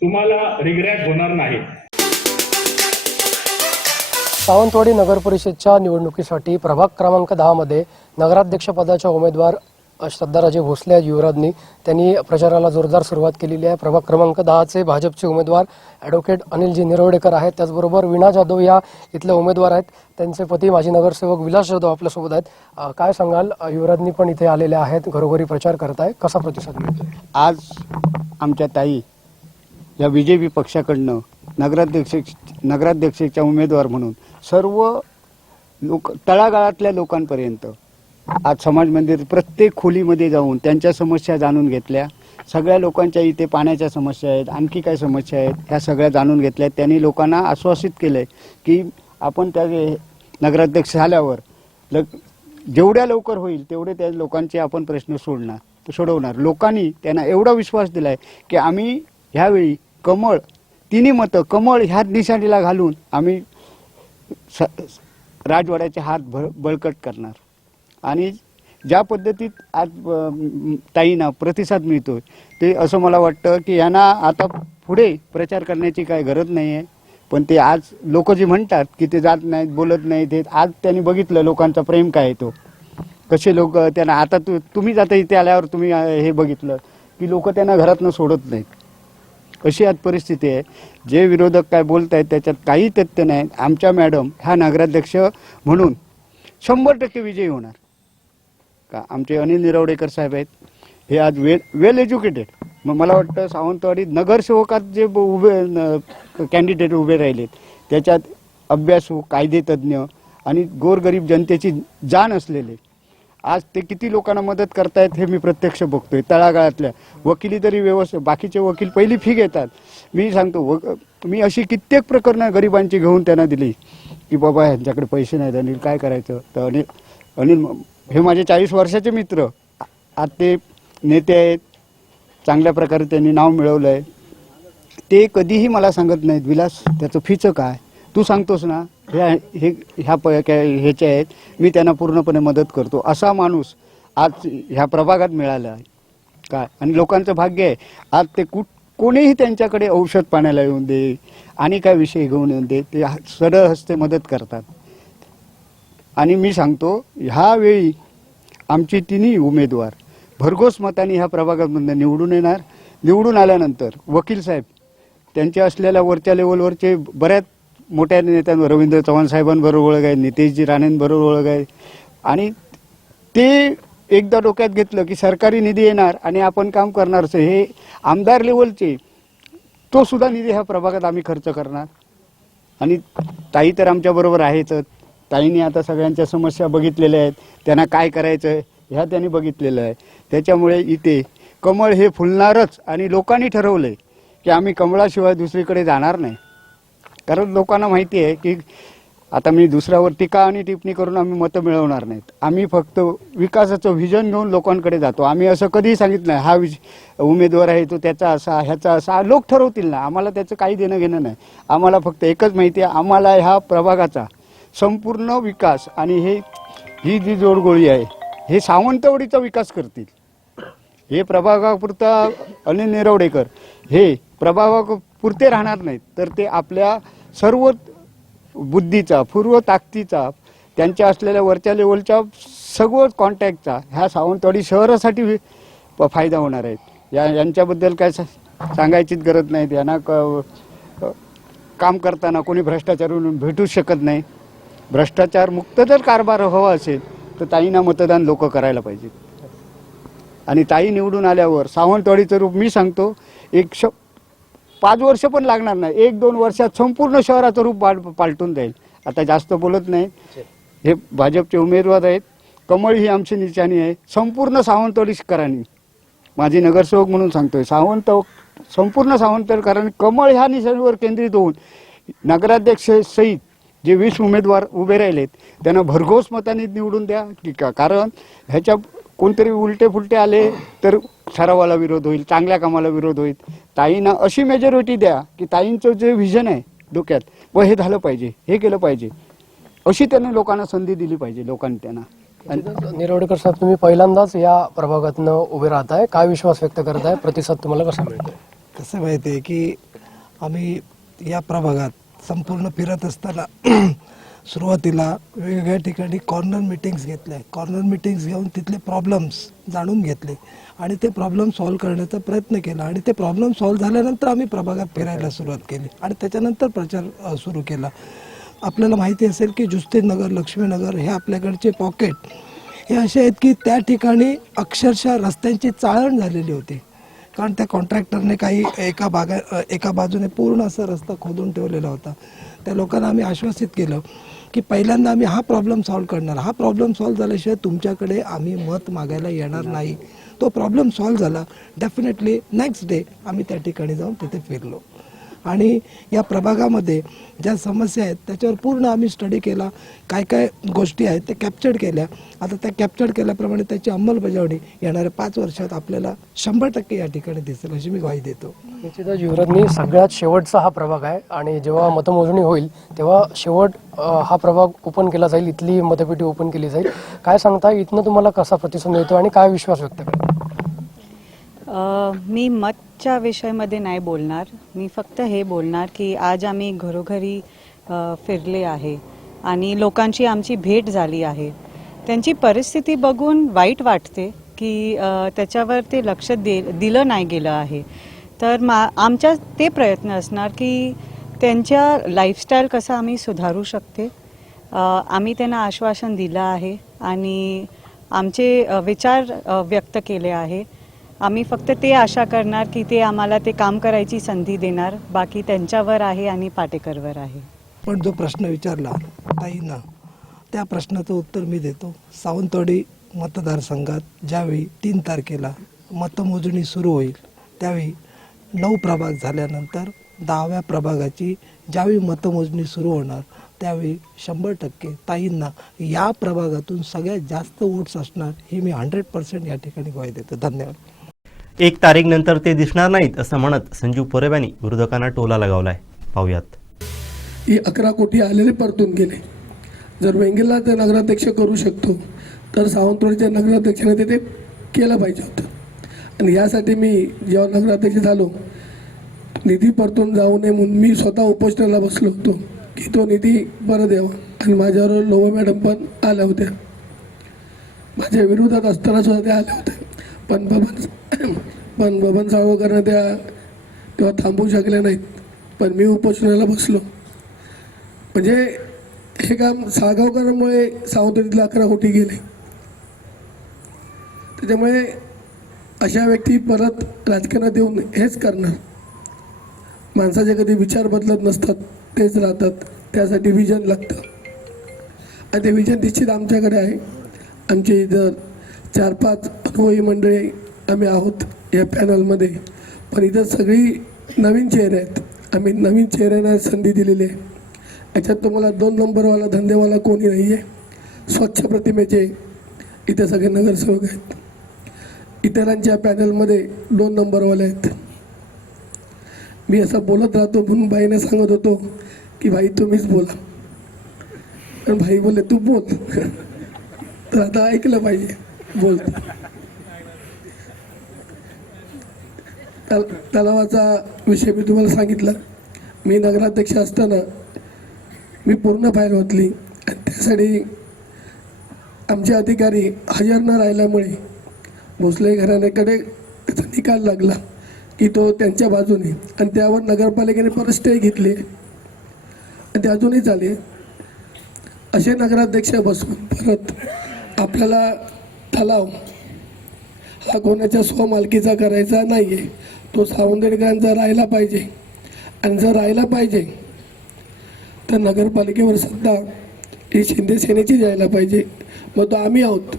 तुम्हाला रिग्रेट होणार नाही. सावंतवाडी नगर परिषदच्या निवडणुकीसाठी प्रभाग क्रमांक 10 मध्ये नगराध्यक्ष पदाच्या उमेदवार श्रद्धाराजे भोसले युवराजनी त्यांनी प्रचाराला जोरदार सुरुवात केलेली आहे. प्रभाग क्रमांक 10चे भाजपचे उमेदवार ॲडव्होकेट अनिलजी निरवडेकर आहेत. त्याचबरोबर वीणा जाधव या इथले उमेदवार आहेत. त्यांचे पती माजी नगरसेवक विलास जाधव आपल्यासोबत आहेत. काय सांगाल, युवराजनी पण इथे आलेले आहेत, घरोघरी प्रचार करत आहे, कसा प्रतिसाद मिळतो? आज आमच्या ताई या BJP पक्षाकडनं नगराध्यक्षाच्या उमेदवार म्हणून सर्व लोक तळागाळातल्या लोकांपर्यंत आज समाज मंदिर प्रत्येक खोलीमध्ये जाऊन त्यांच्या समस्या जाणून घेतल्या. सगळ्या लोकांच्या इथे पाण्याच्या समस्या आहेत, आणखी काय समस्या आहेत, ह्या सगळ्या जाणून घेतल्या. त्यांनी लोकांना आश्वासित केलंय की आपण त्या नगराध्यक्ष झाल्यावर जेवढ्या लवकर होईल तेवढे त्या लोकांचे आपण प्रश्न सोडवणार. लोकांनी त्यांना एवढा विश्वास दिलाय की आम्ही ह्यावेळी कमळ, तिन्ही मतं कमळ ह्या निशाणीला घालून आम्ही राजवाड्याचे हात बळकट करणार. आणि ज्या पद्धतीत आज ताईंना प्रतिसाद मिळतोय ते असं मला वाटतं की यांना आता पुढे प्रचार करण्याची काही गरज नाही आहे. पण ते आज लोक जे म्हणतात की ते जात नाहीत, बोलत नाहीत, ते आज त्यांनी बघितलं लोकांचा प्रेम काय तो, कसे लोक त्यांना. आता तुम्ही आता इथे आल्यावर तुम्ही हे बघितलं की लोक त्यांना घरातनं सोडत नाहीत. अशी आज परिस्थिती आहे. जे विरोधक काय बोलत आहेत त्याच्यात काही तथ्य नाही. आमच्या मॅडम ह्या नगराध्यक्ष म्हणून 100% विजयी होणार. का आमचे अनिल निरवडेकर साहेब आहेत, हे आज वेल एज्युकेटेड. मग मला वाटतं सावंतवाडी नगरसेवकात जे कॅन्डिडेट उभे राहिलेत त्याच्यात अभ्यासू, कायदेतज्ञ आणि गोरगरीब जनतेची जाण असलेले आज ते किती लोकांना मदत करतायत हे मी प्रत्यक्ष बघतोय. तळागाळातल्या वकिली तरी व्यवस्थित, बाकीचे वकील पहिली फी घेतात. मी सांगतो मी अशी कित्येक प्रकरणं गरिबांची घेऊन त्यांना दिली की बाबा ह्यांच्याकडे पैसे नाहीत, अनिल काय करायचं. तर अनिल हे माझे 40 वर्षाचे मित्र, आज ते नेते आहेत, चांगल्या प्रकारे त्यांनी नाव मिळवलं आहे. ते कधीही मला सांगत नाहीत विलास त्याचं फीचं काय, तू सांगतोस ना, ह्याचे आहेत, मी त्यांना पूर्णपणे मदत करतो. असा माणूस आज ह्या प्रभागात मिळाला आहे काय. आणि लोकांचं भाग्य आहे आज ते कोणीही त्यांच्याकडे औषध पाण्याला येऊन दे आणि काय विषय घेऊन येऊन दे, ते सरळ हस्ते मदत करतात. आणि मी सांगतो ह्यावेळी आमचे तिन्ही उमेदवार भरघोस मतांनी ह्या प्रभागामधून निवडून येणार. निवडून आल्यानंतर वकील साहेब त्यांच्या असलेल्या वरच्या लेवलवरचे बऱ्याच मोठ्या नेत्यांवर, रवींद्र चव्हाण साहेबांबरोबर ओळख आहे, नितेशजी राणेंबरोबर ओळख आहे. आणि ते एकदा डोक्यात घेतलं की सरकारी निधी येणार आणि आपण काम करणारच. हे आमदार लेवलचे तो सुद्धा निधी ह्या प्रभागात आम्ही खर्च करणार. आणि ताई तर आमच्याबरोबर आहेच. ताईंनी आता सगळ्यांच्या समस्या बघितलेल्या आहेत, त्यांना काय करायचं ह्या त्यांनी बघितलेलं आहे. त्याच्यामुळे इथे कमळ हे फुलणारच. आणि लोकांनी ठरवलंय की आम्ही कमळाशिवाय दुसरीकडे जाणार नाही. कारण लोकांना माहिती आहे की आता मी दुसऱ्यावर टीका आणि टिप्पणी करून आम्ही मतं मिळवणार नाहीत. आम्ही फक्त विकासाचं व्हिजन घेऊन लोकांकडे जातो. आम्ही असं कधीही सांगितलं नाही हा उमेदवार आहे तो त्याचा असा ह्याचा असा, लोक ठरवतील ना, आम्हाला त्याचं काही देणं घेणं नाही. आम्हाला फक्त एकच माहिती आहे, आम्हाला ह्या प्रभागाचा संपूर्ण विकास आणि ही जी जोडगोळी आहे हे सावंतवाडीचा विकास करतील. हे प्रभागापुरता अनिल निरवडेकर हे प्रभागापुरते राहणार नाहीत, तर ते आपल्या सर्व बुद्धीचा, पूर्व ताकदीचा, त्यांच्या असलेल्या वरच्या लेवलच्या सर्व कॉन्टॅक्टचा ह्या सावंतवाडी शहरासाठी फायदा होणार आहे. यांच्याबद्दल काय सांगायचीच गरज नाही. यांना काम करताना कोणी भ्रष्टाचारून भेटूच शकत नाही. भ्रष्टाचार मुक्त जर कारभार हवा असेल तर ताईंना मतदान लोक करायला पाहिजेत. आणि ताई निवडून आल्यावर सावंतवाडीचं रूप मी सांगतो 5 वर्ष पण लागणार नाही, 1-2 वर्षात संपूर्ण शहराचं रूप पालटून जाईल. आता जास्त बोलत नाही. हे भाजपचे उमेदवार आहेत. कमळ ही आमची निशाणी आहे. संपूर्ण सावंतवाडीकरांनी, माझी नगरसेवक म्हणून सांगतोय, संपूर्ण सावंतवाडीकरांनी कमळ ह्या निशाणीवर केंद्रित होऊन नगराध्यक्ष सहित जे 20 उमेदवार उभे राहिलेत त्यांना भरघोस मतांनी निवडून द्या. कारण ह्याच्या कोणतरी उलटे फुलटे आले तर ठरावाला विरोध होईल, चांगल्या कामाला विरोध होईल. ताईंना अशी मेजॉरिटी द्या की ताईंचं जे व्हिजन आहे डोक्यात हे झालं पाहिजे, हे केलं पाहिजे, अशी त्यांनी लोकांना संधी दिली पाहिजे. लोकांनी त्यांना निरवडेकर साहेब, तुम्ही पहिल्यांदाच या प्रभागातनं उभे राहताय, काय विश्वास व्यक्त करताय, प्रतिसाद तुम्हाला कसा मिळतोय? कसं माहिती आहे की आम्ही या प्रभागात संपूर्ण फिरत असताना सुरुवातीला वेगवेगळ्या ठिकाणी कॉर्नर मिटिंग्स घेतल्या. कॉर्नर मिटिंग्स घेऊन तिथले प्रॉब्लेम्स जाणून घेतले आणि ते प्रॉब्लेम सॉल्व्ह करण्याचा प्रयत्न केला आणि ते प्रॉब्लेम सॉल्व्ह झाल्यानंतर आम्ही प्रभागात फिरायला सुरुवात केली आणि त्याच्यानंतर प्रचार सुरू केला. आपल्याला माहिती असेल की जुस्तीनगर, लक्ष्मीनगर हे आपल्याकडचे पॉकेट हे असे आहेत की त्या ठिकाणी अक्षरशः रस्त्यांची चाळण झालेली होती. कारण त्या कॉन्ट्रॅक्टरने काही एका बाजूने पूर्ण असा रस्ता खोदून ठेवलेला होता. त्या लोकांना आम्ही आश्वासित केलं की पहिल्यांदा आम्ही हा प्रॉब्लेम सॉल्व्ह करणार, हा प्रॉब्लेम सॉल्व्ह झाल्याशिवाय तुमच्याकडे आम्ही मत मागायला येणार नाही. तो प्रॉब्लेम सॉल्व्ह झाला. डेफिनेटली नेक्स्ट डे आम्ही त्या ठिकाणी जाऊन तिथे फिरलो आणि या प्रभागामध्ये ज्या समस्या आहेत त्याच्यावर पूर्ण आम्ही स्टडी केला. काय काय गोष्टी आहेत ते कॅप्चर्ड केल्या. आता त्या कॅप्चर्ड केल्याप्रमाणे त्याची अंमलबजावणी येणाऱ्या 5 वर्षात आपल्याला 100% या ठिकाणी दिसेल अशी मी ग्वाही देतो. निश्चितच युवराजनी सगळ्यात शेवटचा हा प्रभाग आहे आणि जेव्हा मतमोजणी होईल तेव्हा शेवट हा प्रभाग ओपन केला जाईल, इथली मतपेटी ओपन केली जाईल. काय सांगता, इथनं तुम्हाला कसा प्रतिसाद मिळतो आणि काय विश्वास व्यक्त करता? मी मतच्या विषयामध्ये नाही बोलणार. मी फक्त हे बोलणार की आज आम्ही घरोघरी फिरले आहे आणि लोकांची आमची भेट झाली आहे. त्यांची परिस्थिती बघून वाईट वाटते की त्याच्यावर ते लक्ष दिलं नाही गेलं आहे. तर आमच्या ते प्रयत्न असणार की त्यांच्या लाईफस्टाईल कसं आम्ही सुधारू शकते. आम्ही त्यांना आश्वासन दिलं आहे आणि आमचे विचार व्यक्त केले आहे. आम्ही फक्त ते आशा करणार की ते आम्हाला ते काम करायची संधी देणार. बाकी त्यांच्यावर आहे आणि पाटेकरवर आहे. पण जो प्रश्न विचारला ताईंना त्या प्रश्नाचं उत्तर मी देतो. सावंतवाडी मतदारसंघात ज्यावेळी 3 तारखेला मतमोजणी सुरू होईल त्यावेळी 9 प्रभाग झाल्यानंतर 10व्या प्रभागाची ज्यावेळी मतमोजणी सुरू होणार त्यावेळी 100% ताईंना या प्रभागातून सगळ्यात जास्त वोट्स असणार ही मी 100% या ठिकाणी ग्वाही देतो. धन्यवाद. 1 तारीखनंतर ते दिसणार नाहीत असं म्हणत संजीव परब यांनी विरोधकांना टोला लगावलाय. पाहूयात. ही 11 कोटी आलेले परतून गेले. जर वेंगेला ते नगराध्यक्ष करू शकतो तर सावंतवाडीच्या नगराध्यक्षाने ते केलं पाहिजे होतं. आणि यासाठी मी जेव्हा नगराध्यक्ष झालो निधी परतून जाऊ नये म्हणून मी स्वतः उपोषणाला बसलो होतो की तो निधी परत यावा. आणि माझ्यावर लोबो मॅडम पण आल्या होत्या. माझ्या विरोधात असताना सुद्धा त्या आल्या होत्या. पण बबन सावकारांना त्या तेव्हा थांबवू शकल्या नाहीत. पण मी उपोषणाला बसलो. म्हणजे हे काम साळगावकरांमुळे सावंतवाडीतले 11 कोटी गेले. त्याच्यामुळे अशा व्यक्ती परत राजकारणात येऊन हेच करणार. माणसाचे कधी विचार बदलत नसतात, तेच राहतात. त्यासाठी विजन लागतं आणि ते विजन निश्चित आमच्याकडे आहे. आमची इथं 4-5 अनुभवी मंडळी आम्ही आहोत या पॅनलमध्ये. पण इथं सगळी नवीन चेहरे आहेत. आम्ही नवीन चेहऱ्यांना संधी दिलेली आहे. याच्यात तुम्हाला 2 नंबरवाला धंदेवाला कोणी नाही आहे. स्वच्छ प्रतिमेचे इथे सगळे नगरसेवक आहेत. इतरांच्या पॅनलमध्ये 2 नंबरवाले आहेत. मी असं बोलत राहतो म्हणून बाईने सांगत होतो की भाई तुम्हीच बोला. पण भाई बोलले तू बोल. तर आता ऐकलं पाहिजे. बोलतो. तलावाचा विषय मी तुम्हाला सांगितला. मी नगराध्यक्ष असताना मी पूर्ण फाईल वाचली आणि त्यासाठी आमचे अधिकारी हजर न राहिल्यामुळे भोसले घराण्याकडे त्याचा निकाल लागला की तो त्यांच्या बाजूने आणि त्यावर नगरपालिकेने परत स्टे घेतली आणि ते अजूनही चालले. असे नगराध्यक्ष बसून परत आपल्याला तलाव हा कोणाच्या स्वमालकीचा करायचा नाही आहे. तो सावंतवाडीकरांचा राहिला पाहिजे आणि जर राहिला पाहिजे तर नगरपालिकेवर सत्ता ही शिंदे सेनेची जायला पाहिजे. मग तो आम्ही आहोत.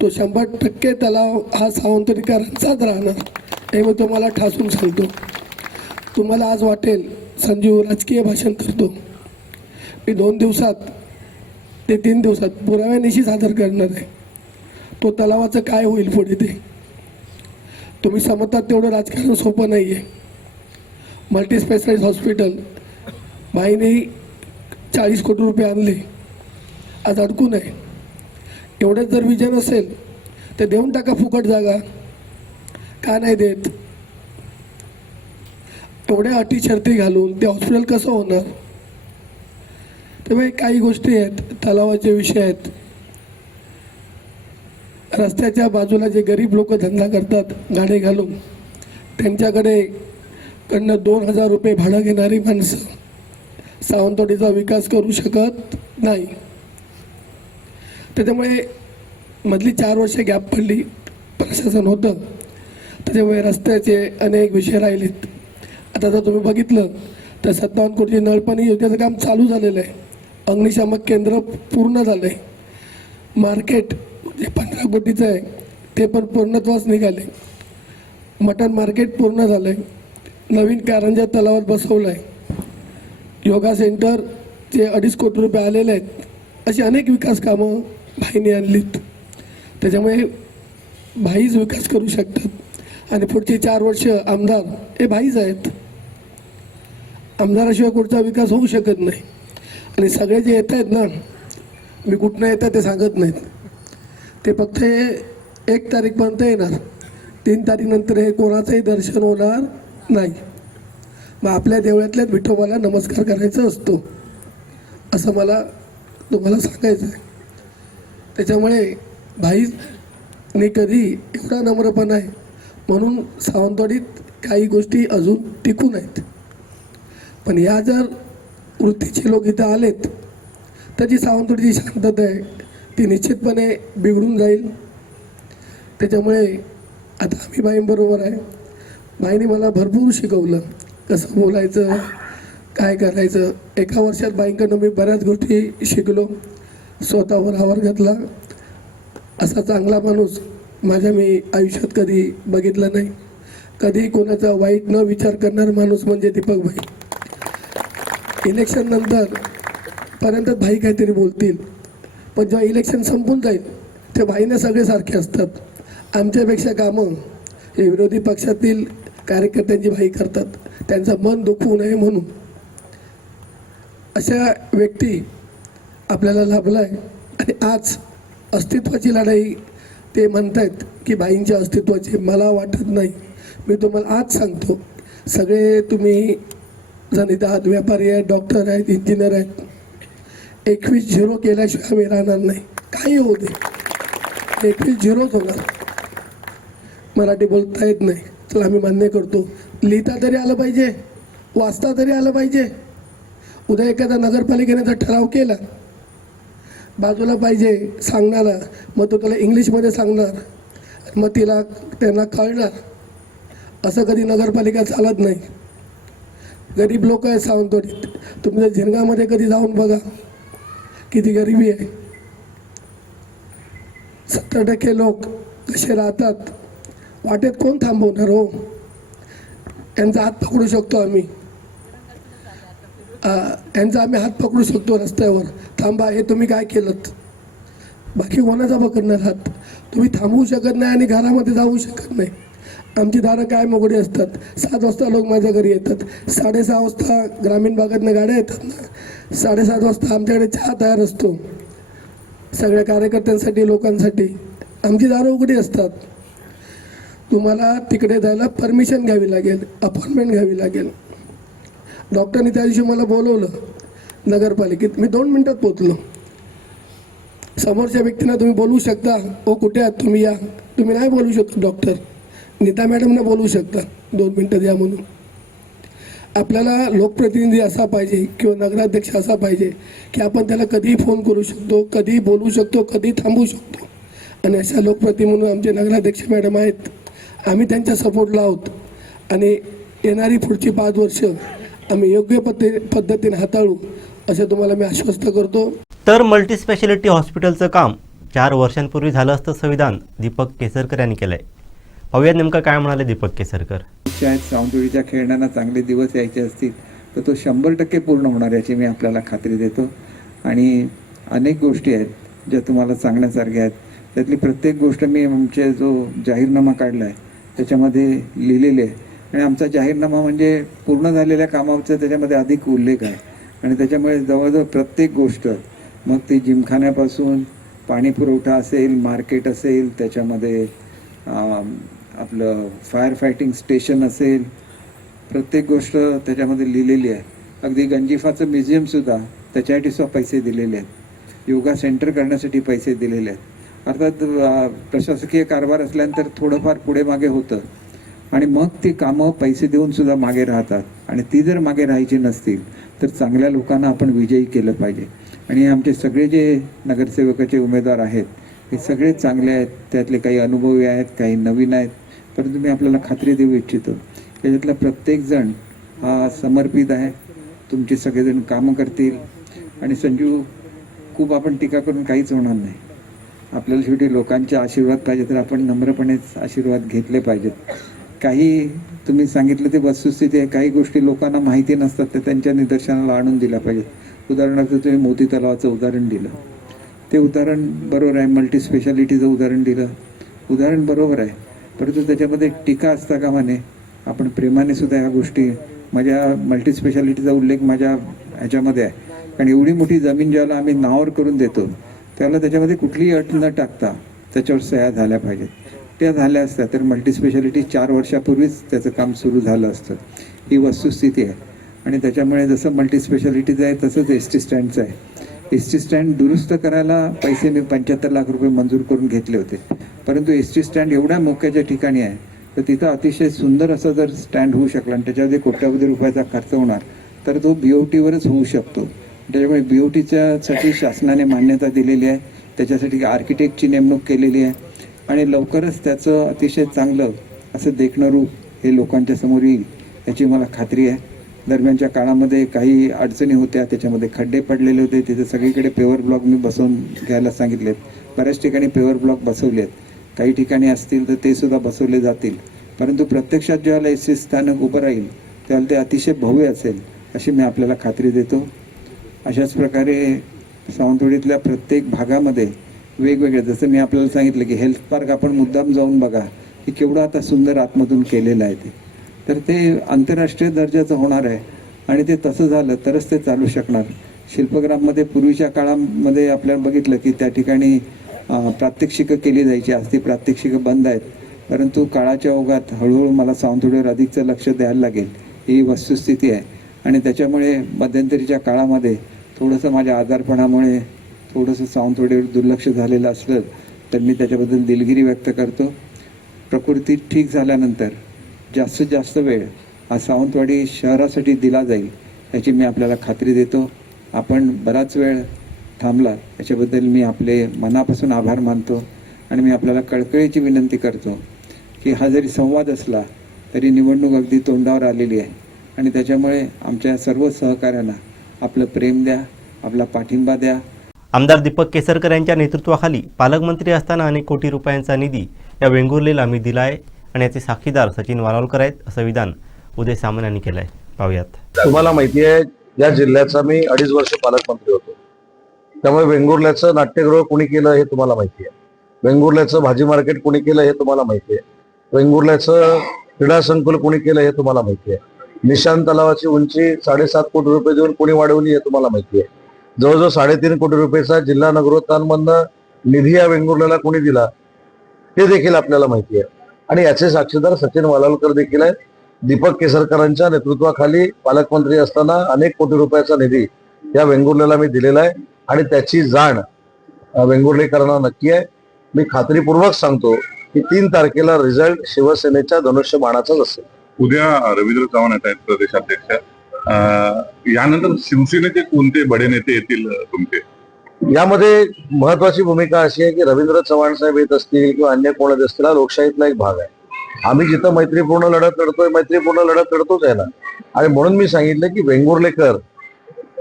तो 100% तलाव हा सावंतवाडीकरांचाच राहणार हे मी तुम्हाला ठासून सांगतो. तुम्हाला आज वाटेल संजीव राजकीय भाषण करतो. मी 2 दिवसात ते 3 दिवसात पुराव्यानिशी सादर करणार आहे. तो तलावाचं काय होईल पुढे ते तुम्ही समजतात. तेवढं राजकारण सोपं नाही आहे. मल्टीस्पेशालिस्ट हॉस्पिटल बाईने 40 कोटी रुपये आणले, आज अडकून आहे. एवढंच जर विजन असेल तर देऊन टाका फुकट जागा, का नाही देत? एवढ्या अटी शर्ती घालून ते हॉस्पिटल कसं होणार? त्यामुळे काही गोष्टी आहेत, तलावाचे विषय आहेत, रस्त्याच्या बाजूला जे गरीब लोक धंदा करतात गाडी घालून, त्यांच्याकडनं 2,000 रुपये भाडं घेणारी माणसं सावंतवाडीचा विकास करू शकत नाही. त्याच्यामुळे मधली 4 वर्ष गॅप पडली, प्रशासन होतं, त्याच्यामुळे रस्त्याचे अनेक विषय राहिलेत. आता जर तुम्ही बघितलं तर 57 कोटी नळपाणी योजनेचं काम चालू झालेलं आहे. अग्निशामक केंद्र पूर्ण झालं आहे. मार्केट जे 15 कोटीचं आहे ते पण पूर्णत्वास निघाले. मटण मार्केट पूर्ण झालं आहे. नवीन कारंजा तलावात बसवलं आहे. योगा सेंटर जे 2.5 कोटी रुपये आलेले आहेत. अशी अनेक विकास कामं भाईने आणलीत. त्याच्यामुळे भाईच विकास करू शकतात आणि पुढची 4 वर्ष आमदार हे भाईच आहेत. आमदाराशिवाय कुठचा विकास होऊ शकत नाही. आणि सगळे जे येत आहेत ना, मी कुठनं येतात ते सांगत नाहीत, ते फक्त हे 1 तारीखपर्यंत येणार. 3 तारीखनंतर हे कोणाचंही दर्शन होणार नाही. मग आपल्या देवळातल्याच विठोबाला नमस्कार करायचा असतो, असं मला तुम्हाला सांगायचं आहे. त्याच्यामुळे भाईने कधी एवढा नम्रपणा आहे म्हणून सावंतवाडीत काही गोष्टी अजून टिकून आहेत. पण या जर वृत्तीचे लोक इथं आलेत तर जी सावंतवाडीची शांतता आहे ती निश्चितपणे बिघडून जाईल. त्याच्यामुळे आता आम्ही बाईंबरोबर आहे. बाईंनी मला भरपूर शिकवलं कसं बोलायचं, काय करायचं. एका वर्षात बाईंकडून मी बऱ्याच गोष्टी शिकलो, स्वतःवर आवर घेतला. असा चांगला माणूस माझ्या मी आयुष्यात कधी बघितला नाही. कधी कोणाचा वाईट न विचार करणारा माणूस म्हणजे दीपक भाई. इलेक्शन नंतर पर्यंत भाई काहीतरी बोलतील, पण जेव्हा इलेक्शन संपून जाईल ते भाईने सगळे सारखे असतात. आमच्यापेक्षा कामं हे विरोधी पक्षातील कार्यकर्त्यांची भाई करतात, त्यांचं मन दुखवू नये म्हणून. अशा व्यक्ती आपल्याला लाभला आहे. आणि आज अस्तित्वाची लढाई ते म्हणतायत की भाईंच्या अस्तित्वाची, मला वाटत नाही. मी तुम्हाला आज सांगतो, सगळे तुम्ही जण आहात, व्यापारी आहेत, डॉक्टर आहेत, इंजिनियर आहेत. 21-0 केल्याशिवाय आम्ही राहणार नाही. काही होऊ दे, 21-0 होणार. मराठी बोलता येत नाही, चला आम्ही मान्य करतो. लिहिता तरी आलं पाहिजे, वाचता तरी आलं पाहिजे. उद्या एखादा नगरपालिकेने जर ठराव केला, बाजूला पाहिजे सांगणारा, मग तो त्याला इंग्लिशमध्ये सांगणार, मग त्यांना कळणार. असं कधी नगरपालिका चालत नाही. गरीब लोक आहेत सावंतवाडीत. तुम्ही जर झिरगामध्ये कधी जाऊन बघा किती गरिबी आहे. 70% लोक कसे राहतात, वाटेत कोण थांबवणार हो? यांचा हात पकडू शकतो आम्ही, यांचा आम्ही हात पकडू शकतो रस्त्यावर, थांबा हे तुम्ही काय केलं. बाकी कोणाचा पकडणार हात? तुम्ही थांबवू शकत नाही आणि घरामध्ये जाऊ शकत नाही. आमची दारं काय मोकळी असतात. 7 वाजता लोक माझ्या घरी येतात, 6:30 वाजता ग्रामीण भागातनं गाड्या येतात ना, 7:30 वाजता आमच्याकडे चहा तयार असतो सगळ्या कार्यकर्त्यांसाठी, लोकांसाठी. आमची दारं उघडी असतात. तुम्हाला तिकडे जायला परमिशन घ्यावी लागेल, अपॉइंटमेंट घ्यावी लागेल. डॉक्टरने त्या दिवशी मला बोलवलं नगरपालिकेत, मी 2 मिनटात पोचलो. समोरच्या व्यक्तींना तुम्ही बोलवू शकता, ओ कुठे आहात तुम्ही, या. तुम्ही नाही बोलू शकता. डॉक्टर नीता मॅडमना बोलवू शकता 2 मिनटं द्या म्हणून. आपल्याला लोकप्रतिनिधी असा पाहिजे किंवा नगराध्यक्ष असा पाहिजे की आपण त्याला कधीही फोन करू शकतो, कधीही बोलू शकतो, कधी थांबवू शकतो. आणि अशा लोकप्रतिनिधी म्हणून आमचे नगराध्यक्ष मॅडम आहेत. आम्ही त्यांच्या सपोर्टला आहोत आणि येणारी पुढची 5 वर्ष आम्ही योग्य पद्धतीने हाताळू असं तुम्हाला मी आश्वस्त करतो. तर मल्टीस्पेशालिटी हॉस्पिटलचं काम 4 वर्षांपूर्वी झालं असतं संविधान दीपक केसरकर यांनी केलंय. पाहूया नेमकं काय म्हणाले दीपक केसरकर. सावंतवाडीच्या खेळण्यांना चांगले दिवस यायचे असतील तर तो 100% पूर्ण होणार याची मी आपल्याला खात्री देतो. आणि अनेक गोष्टी आहेत ज्या तुम्हाला सांगण्यासारख्या आहेत. त्यातली प्रत्येक गोष्ट मी आमचे जो जाहीरनामा काढला आहे त्याच्यामध्ये लिहिलेली आहे. आणि आमचा जाहीरनामा म्हणजे पूर्ण झालेल्या कामाचा त्याच्यामध्ये अधिक उल्लेख आहे. आणि त्याच्यामुळे जवळजवळ प्रत्येक गोष्ट, मग ती जिमखान्यापासून पाणी पुरवठा असेल, मार्केट असेल, त्याच्यामध्ये आपलं फायर फायटिंग स्टेशन असेल, प्रत्येक गोष्ट त्याच्यामध्ये लिहिलेली आहे. अगदी गंजिफाचं म्युझियमसुद्धा त्याच्यासाठी सुद्धा पैसे दिलेले आहेत. योगा सेंटर करण्यासाठी पैसे दिलेले आहेत. अर्थात प्रशासकीय कारभार असल्यानंतर थोडंफार पुढे मागे होतं आणि मग ती कामं पैसे देऊन सुद्धा मागे राहतात. आणि ती जर मागे राहायची नसतील तर चांगल्या लोकांना आपण विजयी केलं पाहिजे. आणि आमचे सगळे जे नगरसेवकाचे उमेदवार आहेत हे सगळे चांगले आहेत. त्यातले काही अनुभवी आहेत, काही नवीन आहेत. परंतु मी आपल्याला खात्री देऊ इच्छितो त्याच्यातला प्रत्येकजण हा समर्पित आहे. तुमचे सगळेजण कामं करतील. आणि संजू, खूप आपण टीका करून काहीच होणार नाही. आपल्याला शेवटी लोकांचे आशीर्वाद पाहिजे तर आपण नम्रपणेच आशीर्वाद घेतले पाहिजेत. काही तुम्ही सांगितलं ते वस्तुस्थिती आहे. काही गोष्टी लोकांना माहिती नसतात तर त्यांच्या निदर्शनाला आणून दिल्या पाहिजेत. उदाहरणार्थ तुम्ही मोती तलावाचं उदाहरण दिलं, ते उदाहरण बरोबर आहे. मल्टी स्पेशालिटीचं उदाहरण दिलं, उदाहरण बरोबर आहे. परंतु त्याच्यामध्ये टीका असता कामा नये. आपण प्रेमाने सुद्धा ह्या गोष्टी, माझ्या मल्टी स्पेशालिटीचा उल्लेख माझ्या ह्याच्यामध्ये आहे. कारण एवढी मोठी जमीन ज्याला आम्ही नावावर करून देतो त्याला त्याच्यामध्ये कुठलीही अट न टाकता त्याच्यावर सह्या झाल्या पाहिजेत. त्या झाल्या असत्या तर मल्टी स्पेशालिटी 4 वर्षापूर्वीच त्याचं काम सुरू झालं असतं. ही वस्तुस्थिती आहे. आणि त्याच्यामुळे जसं मल्टी स्पेशालिटीचं आहे तसंच एस.टी. स्टँडचं आहे. एस.टी. स्टँड दुरुस्त करायला पैसे मी 75 लाख रुपये मंजूर करून घेतले होते. परंतु एस.टी. स्टँड एवढ्या मोक्याच्या ठिकाणी आहे तर तिथं अतिशय सुंदर असं जर स्टँड होऊ शकला आणि त्याच्यामध्ये कोट्यावधी रुपयाचा खर्च होणार तर तो BOTवरच होऊ शकतो. त्याच्यामुळे BOTच्यासाठी शासनाने मान्यता दिलेली आहे. त्याच्यासाठी आर्किटेक्टची नेमणूक केलेली आहे आणि लवकरच त्याचं अतिशय चांगलं असं देखणं रूप हे लोकांच्या समोर येईल याची मला खात्री आहे. दरम्यानच्या काळामध्ये काही अडचणी होत्या, त्याच्यामध्ये खड्डे पडलेले होते. तिथे सगळीकडे पेवर ब्लॉक मी बसवून घ्यायला सांगितलेत. बऱ्याच ठिकाणी पेवर ब्लॉक बसवले आहेत. काही ठिकाणी असतील तर ते सुद्धा बसवले जातील. परंतु प्रत्यक्षात ज्यावेळेला एस.टी. स्थानक उभं राहील त्यावेळेला ते अतिशय भव्य असेल अशी मी आपल्याला खात्री देतो. अशाच प्रकारे सावंतवाडीतल्या प्रत्येक भागामध्ये वेगवेगळे, जसं मी आपल्याला सांगितलं की हेल्थ पार्क आपण मुद्दाम जाऊन बघा की केवढं आता सुंदर आतमधून केलेलं आहे. तर ते आंतरराष्ट्रीय दर्जाचं होणार आहे आणि ते तसं झालं तरच ते चालू शकणार. शिल्पग्राममध्ये पूर्वीच्या काळामध्ये आपल्याला बघितलं की त्या ठिकाणी प्रात्यक्षिकं केली जायची. आज ती प्रात्यक्षिकं बंद आहेत. परंतु काळाच्या ओघात हळूहळू मला सावंतवाडीवर अधिकचं लक्ष द्यायला लागेल ही वस्तुस्थिती आहे. आणि त्याच्यामुळे मध्यंतरीच्या काळामध्ये थोडंसं माझ्या आजारपणामुळे थोडंसं सावंतवाडीवर दुर्लक्ष झालेलं असलं तर मी त्याच्याबद्दल दिलगिरी व्यक्त करतो. प्रकृती ठीक झाल्यानंतर जास्तीत जास्त वेळ हा सावंतवाडी शहरासाठी दिला जाईल याची मी आपल्याला खात्री देतो. आपण बराच वेळ थांबला याच्याबद्दल मी आपले मनापासून आभार मानतो. आणि मी आपल्याला कळकळीची विनंती करतो की हा जरी संवाद असला तरी निवडणूक अगदी तोंडावर आलेली आहे आणि त्याच्यामुळे आमच्या सर्व सहकाऱ्यांना आपलं प्रेम द्या, आपला पाठिंबा द्या. आमदार दीपक केसरकर यांच्या नेतृत्वाखाली पालकमंत्री असताना अनेक कोटी रुपयांचा निधी या वेंगुर्लेला आम्ही दिला आहे आणि याचे साक्षीदार सचिन वालावलकर आहेत, असं विधान उदय सामंत यांनी केलं आहे. पाहूयात. तुम्हाला माहिती आहे या जिल्ह्याचा मी 2.5 वर्ष पालकमंत्री होतो. त्यामुळे वेंगुर्ल्याचं नाट्यगृह कोणी केलं हे तुम्हाला माहिती आहे. वेंगुर्ल्याचं भाजी मार्केट कोणी केलं हे तुम्हाला माहिती आहे. वेंगुर्ल्याचं क्रीडा संकुल कोणी केलं हे तुम्हाला माहिती आहे. निशांत तलावाची उंची 7.5 कोटी रुपये देऊन कोणी वाढवली हे तुम्हाला माहिती आहे. जवळजवळ 3.5 कोटी रुपयाचा जिल्हा नगरोत्थानमधनं निधी या वेंगुर्ल्याला कोणी दिला हे देखील आपल्याला माहिती आहे. आणि याचे साक्षीदार सचिन वालावलकर देखील आहेत. दीपक केसरकरांच्या नेतृत्वाखाली पालकमंत्री असताना अनेक कोटी रुपयाचा निधी या वेंगुर्ल्याला मी दिलेला आहे आणि त्याची जाण वेंगुर्लेकरांना नक्की आहे. मी खात्रीपूर्वक सांगतो की 3 तारखेला रिझल्ट शिवसेनेच्या धनुष्यबाणाचाच असेल. उद्या रवींद्र चव्हाण येत आहेत प्रदेशाध्यक्ष. यानंतर शिवसेनेचे कोणते बडे नेते येतील तुमचे? यामध्ये महत्वाची भूमिका अशी आहे की रवींद्र चव्हाण साहेब येत असतील किंवा अन्य कोण येत असतील, हा लोकशाहीतला एक भाग आहे. आम्ही जिथं मैत्रीपूर्ण लढत लढतोय मैत्रीपूर्ण लढत लढतोच आहे ना. आणि म्हणून मी सांगितलं की वेंगुर्लेकर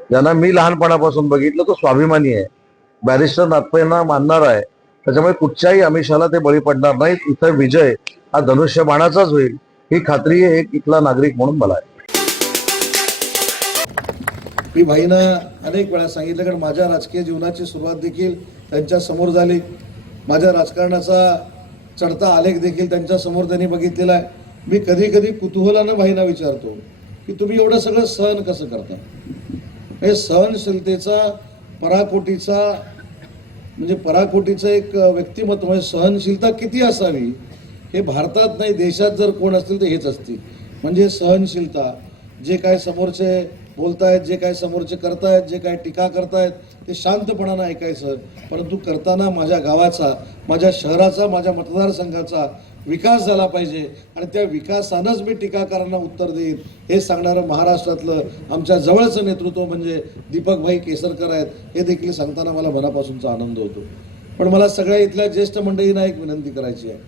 ज्यांना मी लहानपणापासून बघितलं तो स्वाभिमानी आहे, बॅरिस्टर नाथपैंना मानणार आहे. त्याच्यामुळे कुठच्याही आमिषाला ते बळी पडणार नाहीत. इथं विजय हा धनुष्यबाणाचाच होईल ही खात्री आहे एक इथला नागरिक म्हणून मला आहे. मी भाईनं अनेक वेळा सांगितलं, कारण माझ्या राजकीय जीवनाची सुरुवात देखील त्यांच्या समोर झाली. माझ्या राजकारणाचा चढता आलेख देखील त्यांच्या समोर त्यांनी बघितलेला आहे. मी कधी कधी कुतूहलानं भाईंना विचारतो की तुम्ही एवढं सगळं सहन कसं करता. हे सहनशीलतेचा, पराकोटीचा म्हणजे पराकोटीचं एक व्यक्तिमत्व म्हणजे सहनशीलता किती असावी हे भारतात नाही देशात जर कोण असतील तर हेच असतील. म्हणजे सहनशीलता, जे काय समोरचे बोलतायत, जे काय समोरचे करतायत, जे काय टीका करतायत ते शांतपणानं ऐकायचं, परंतु करताना माझ्या गावाचा, माझ्या शहराचा, माझ्या मतदारसंघाचा विकास झाला पाहिजे आणि त्या विकासानंच मी टीकाकारांना उत्तर देईन हे सांगणारं महाराष्ट्रातलं आमच्या जवळचं नेतृत्व म्हणजे दीपकभाई केसरकर आहेत. हे देखील सांगताना मला मनापासूनचा आनंद होतो. पण मला सगळ्या इथल्या ज्येष्ठ मंडळींना एक विनंती करायची आहे.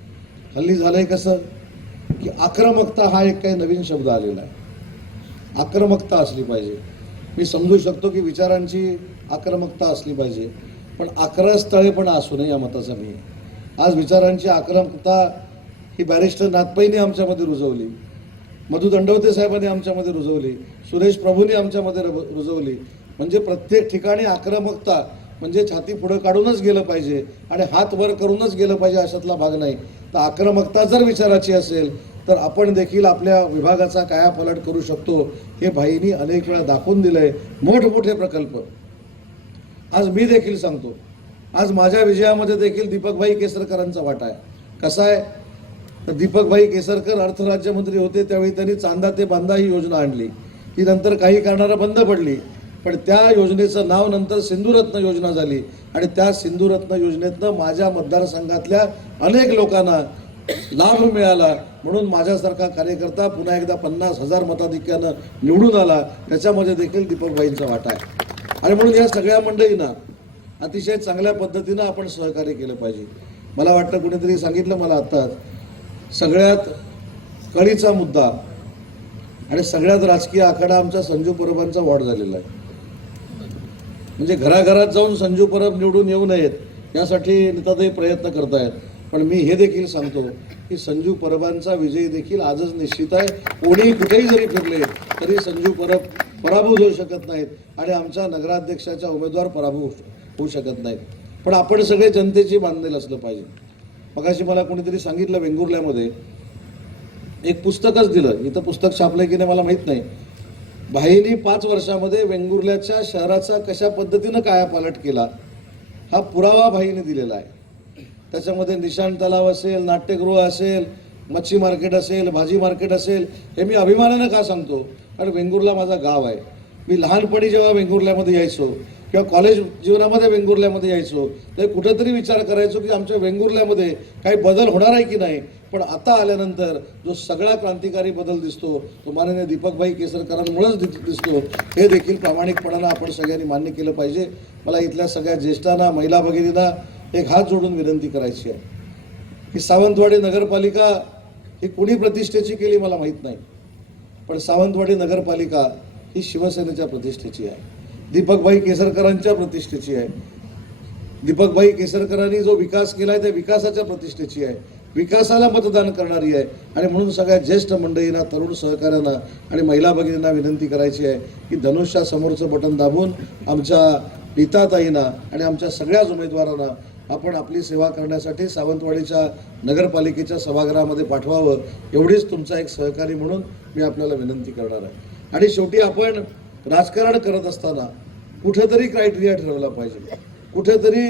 हल्ली झालंय कसं की आक्रमकता हा एक काही नवीन शब्द आलेला आहे. आक्रमकता असली पाहिजे. मी समजू शकतो की विचारांची आक्रमकता असली पाहिजे, पण आक्रस्थळेपणा असू नये या मताचा मी आहे. आज विचारांची आक्रमकता ही बॅरिस्टर नाथपैंनी आमच्यामध्ये रुजवली, मधु दंडवते साहेबांनी आमच्यामध्ये रुजवली, सुरेश प्रभूंनी आमच्यामध्ये रुजवली. म्हणजे प्रत्येक ठिकाणी आक्रमकता म्हणजे छाती पुढं काढूनच गेलं पाहिजे आणि हात वर करूनच गेलं पाहिजे अशातला भाग नाही. तर आक्रमकता जर विचाराची असेल तर आपण देखील आपल्या विभागाचा कायापालट करू शकतो. हे भाईंनी अनेक वेळा दाखवून दिलंय. मोठमोठे प्रकल्प आज मी देखील सांगतो, आज माझ्या विजयामध्ये देखील दीपकभाई केसरकरांचा वाटा आहे. कसा आहे तर दीपकभाई केसरकर अर्थराज्यमंत्री होते त्यावेळी त्यांनी चांदा ते बांदा ही योजना आणली. ती नंतर काही कारणानं बंद पडली, पण त्या योजनेचं नाव नंतर सिंधुरत्न योजना झाली आणि त्या सिंधुरत्न योजनेतनं माझ्या मतदारसंघातल्या अनेक लोकांना लाभ मिळाला. म्हणून माझ्यासारखा कार्यकर्ता पुन्हा एकदा 50,000 मताधिक्यानं निवडून आला. त्याच्यामध्ये देखील दीपकभाईंचा वाटा आहे. आणि म्हणून या सगळ्या मंडळींना अतिशय चांगल्या पद्धतीनं आपण सहकार्य केलं पाहिजे. मला वाटतं कुणीतरी सांगितलं मला आत्ताच, सगळ्यात कळीचा मुद्दा आणि सगळ्यात राजकीय आखाडा आमचा संजू परबांचा वॉर्ड झालेला आहे. म्हणजे घराघरात जाऊन संजू परब निवडून येऊ नयेत यासाठी नेताताई प्रयत्न करतायत. पण मी हे देखील सांगतो की संजू परबांचा विजय देखील आजच निश्चित आहे. कोणी कुठेही जरी फिरले तरी संजू परब पराभूत होऊ शकत नाहीत आणि आमच्या नगराध्यक्षाच्या उमेदवार पराभूत होऊ शकत नाहीत. पण आपण सगळे जनतेची बांधलेलं असलं पाहिजे. मगाशी मला कोणीतरी सांगितलं वेंगुर्ल्यामध्ये एक पुस्तकच दिलं, इथं पुस्तक छापलंय की नाही मला माहीत नाही. भाईंनी 5 वर्षामध्ये वेंगुर्ल्याच्या शहराचा कशा पद्धतीनं कायापालट केला हा पुरावा भाईने दिलेला आहे. त्याच्यामध्ये निशाण तलाव असेल, नाट्यगृह असेल, मच्छी मार्केट असेल, भाजी मार्केट असेल. हे मी अभिमानानं का सांगतो कारण वेंगुर्ला माझा गाव आहे. मी लहानपणी जेव्हा वेंगुर्ल्यामध्ये यायचो किंवा कॉलेज जीवनामध्ये वेंगुर्ल्यामध्ये यायचो तर कुठेतरी विचार करायचो की आमच्या वेंगुर्ल्यामध्ये काही बदल होणार आहे की नाही. पण आता आल्यानंतर जो सगळा क्रांतिकारी बदल दिसतो तो माननीय दीपकभाई केसरकरांमुळेच दिसतो. हे देखील प्रामाणिकपणानं आपण सगळ्यांनी मान्य केलं पाहिजे. मला इथल्या सगळ्या ज्येष्ठांना, महिला भगिनींना एक हात जोडून विनंती करायची आहे की सावंतवाडी नगरपालिका ही कुणी प्रतिष्ठेची केली मला माहीत नाही, पण सावंतवाडी नगरपालिका ही शिवसेनेच्या प्रतिष्ठेची आहे, दीपकभाई केसरकरांच्या प्रतिष्ठेची आहे. दीपकभाई केसरकरांनी जो विकास केला आहे त्या विकासाच्या प्रतिष्ठेची आहे, विकासाला मतदान करणारी आहे. आणि म्हणून सगळ्या ज्येष्ठ मंडळींना, तरुण सहकाऱ्यांना आणि महिला भगिनींना विनंती करायची आहे की धनुष्यासमोरचं बटन दाबून आमच्या नीताताईंना आणि आमच्या सगळ्याच उमेदवारांना आपण आपली सेवा करण्यासाठी सावंतवाडीच्या नगरपालिकेच्या सभागृहामध्ये पाठवावं. एवढीच तुमचा एक सहकारी म्हणून मी आपल्याला विनंती करणार आहे. आणि शेवटी आपण राजकारण करत असताना कुठेतरी क्रायटेरिया ठरवला पाहिजे. कुठेतरी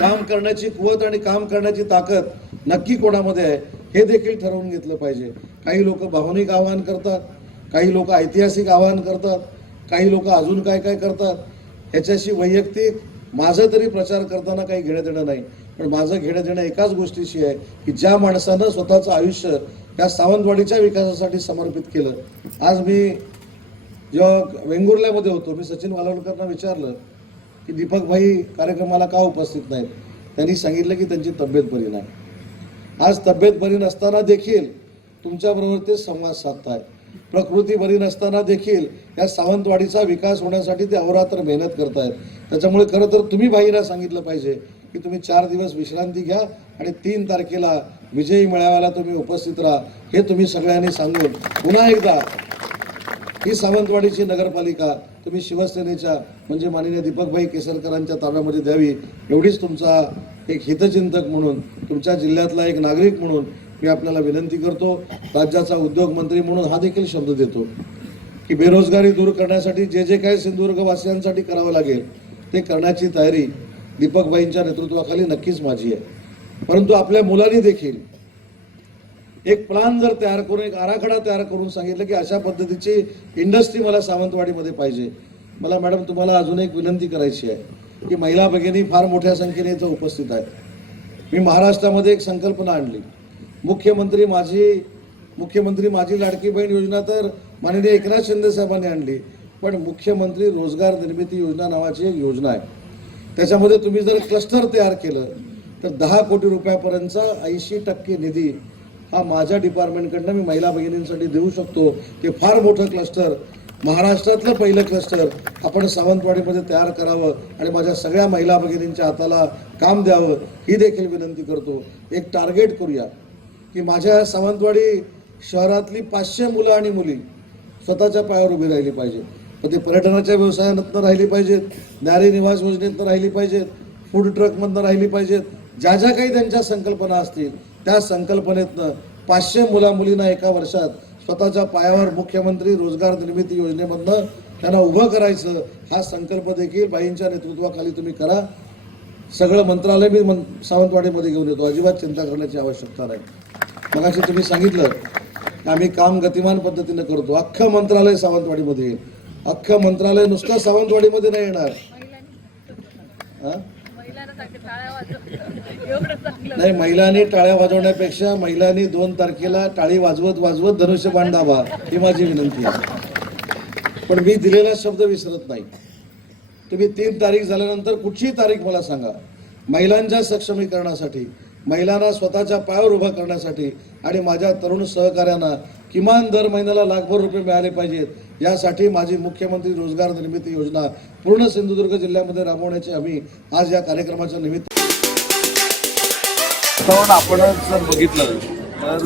काम करण्याची कुवत आणि काम करण्याची ताकद नक्की कोणामध्ये आहे हे देखील ठरवून घेतलं पाहिजे. काही लोक भावनिक आवाहन करतात, काही लोक ऐतिहासिक आवाहन करतात, काही लोक अजून काय काय करतात. ह्याच्याशी वैयक्तिक माझं तरी प्रचार करताना काही घेणं देणं नाही. पण माझं घेणं देणं एकाच गोष्टीशी आहे की ज्या माणसानं स्वतःचं आयुष्य या सावंतवाडीच्या विकासासाठी समर्पित केलं. आज मी जेव्हा वेंगुर्ल्यामध्ये होतो मी सचिन वालवलकरांना विचारलं की दीपकभाई कार्यक्रमाला का उपस्थित नाहीत. त्यांनी सांगितलं की त्यांची तब्येत बरी नाही. आज तब्येत बरी नसताना देखील तुमच्याबरोबर ते संवाद साधतायत. प्रकृती बरी नसताना देखील या सावंतवाडीचा विकास होण्यासाठी ते अहोरात्र मेहनत करतायत. त्याच्यामुळे खरं तर तुम्ही भाईला सांगितलं पाहिजे की तुम्ही 4 दिवस विश्रांती घ्या आणि 3 तारखेला विजयी मेळाव्याला तुम्ही उपस्थित राहा. हे तुम्ही सगळ्यांनी सांगून पुन्हा एकदा ही सावंतवाडीची नगरपालिका तुम्ही शिवसेनेच्या म्हणजे माननीय दीपकभाई केसरकरांच्या ताब्यामध्ये द्यावी. एवढीच तुमचा एक हितचिंतक म्हणून, तुमच्या जिल्ह्यातला एक नागरिक म्हणून मी आपल्याला विनंती करतो. राज्याचा उद्योग मंत्री म्हणून हा देखील शब्द देतो की बेरोजगारी दूर करण्यासाठी जे जे काही सिंधुदुर्ग वासियांसाठी करावं लागेल ते करण्याची तयारी दीपकबाईंच्या नेतृत्वाखाली नक्कीच माझी आहे. परंतु आपल्या मुलांनी देखील एक प्लान जर तयार करून, एक आराखडा तयार करून सांगितलं की अशा पद्धतीची इंडस्ट्री मला सावंतवाडीमध्ये पाहिजे. मला मॅडम तुम्हाला अजून एक विनंती करायची आहे की महिला भगिनी फार मोठ्या संख्येने इथं उपस्थित आहेत. मी महाराष्ट्रामध्ये एक संकल्पना आणली. मुख्यमंत्री माझी लाडकी बहीण योजना तर माननीय एकनाथ शिंदे साहेबांनी आणली, पण मुख्यमंत्री रोजगार निर्मिती योजना नावाची एक योजना आहे. त्याच्यामध्ये तुम्ही जर क्लस्टर तयार केलं तर 10 कोटी रुपयापर्यंतचा 80% निधी हा माझ्या डिपार्टमेंटकडनं मी महिला भगिनींसाठी देऊ शकतो. ते फार मोठं क्लस्टर, महाराष्ट्रातलं पहिलं क्लस्टर आपण सावंतवाडीमध्ये तयार करावं आणि माझ्या सगळ्या महिला भगिनींच्या हाताला काम द्यावं ही देखील विनंती करतो. एक टार्गेट करूया की माझ्या सावंतवाडी शहरातली 500 मुलं आणि मुली स्वतःच्या पायावर उभी राहिली पाहिजे. पण ते पर्यटनाच्या व्यवसायातनं राहिली पाहिजेत, नारी निवास योजनेतनं राहिली पाहिजेत, फूड ट्रकमधनं राहिली पाहिजेत. ज्या ज्या काही त्यांच्या संकल्पना असतील त्या संकल्पनेतनं 500 मुलींना एका वर्षात स्वतःच्या पायावर मुख्यमंत्री रोजगार निर्मिती योजनेमधनं त्यांना उभं करायचं. हा संकल्प देखील बाईंच्या नेतृत्वाखाली तुम्ही करा. सगळं मंत्रालय मी सावंतवाडीमध्ये घेऊन येतो, अजिबात चिंता करण्याची आवश्यकता नाही. मगाशी तुम्ही सांगितलं की आम्ही काम गतिमान पद्धतीनं करतो. अख्खं मंत्रालय सावंतवाडीमध्ये येईल. अख्खं मंत्रालय नुसतं सावंतवाडीमध्ये नाही येणार. नाही, महिलांनी टाळ्या वाजवण्यापेक्षा महिलांनी 2 तारखेला टाळी वाजवत वाजवत धनुष्यबाण दाबा ही माझी विनंती आहे. पण मी दिलेला शब्द विसरत नाही. तुम्ही 3 तारीख झाल्यानंतर कुठची तारीख मला सांगा. महिलांच्या सक्षमीकरणासाठी, महिलांना स्वतःच्या पायावर उभं करण्यासाठी आणि माझ्या तरुण सहकाऱ्यांना किमान दर महिन्याला लाखभर रुपये मिळाले पाहिजेत, यासाठी माझी मुख्यमंत्री रोजगार निर्मिती योजना पूर्ण सिंधुदुर्ग जिल्ह्यामध्ये राबवण्याची आम्ही आज या कार्यक्रमाच्या निमित्त आपण जर बघितलं तर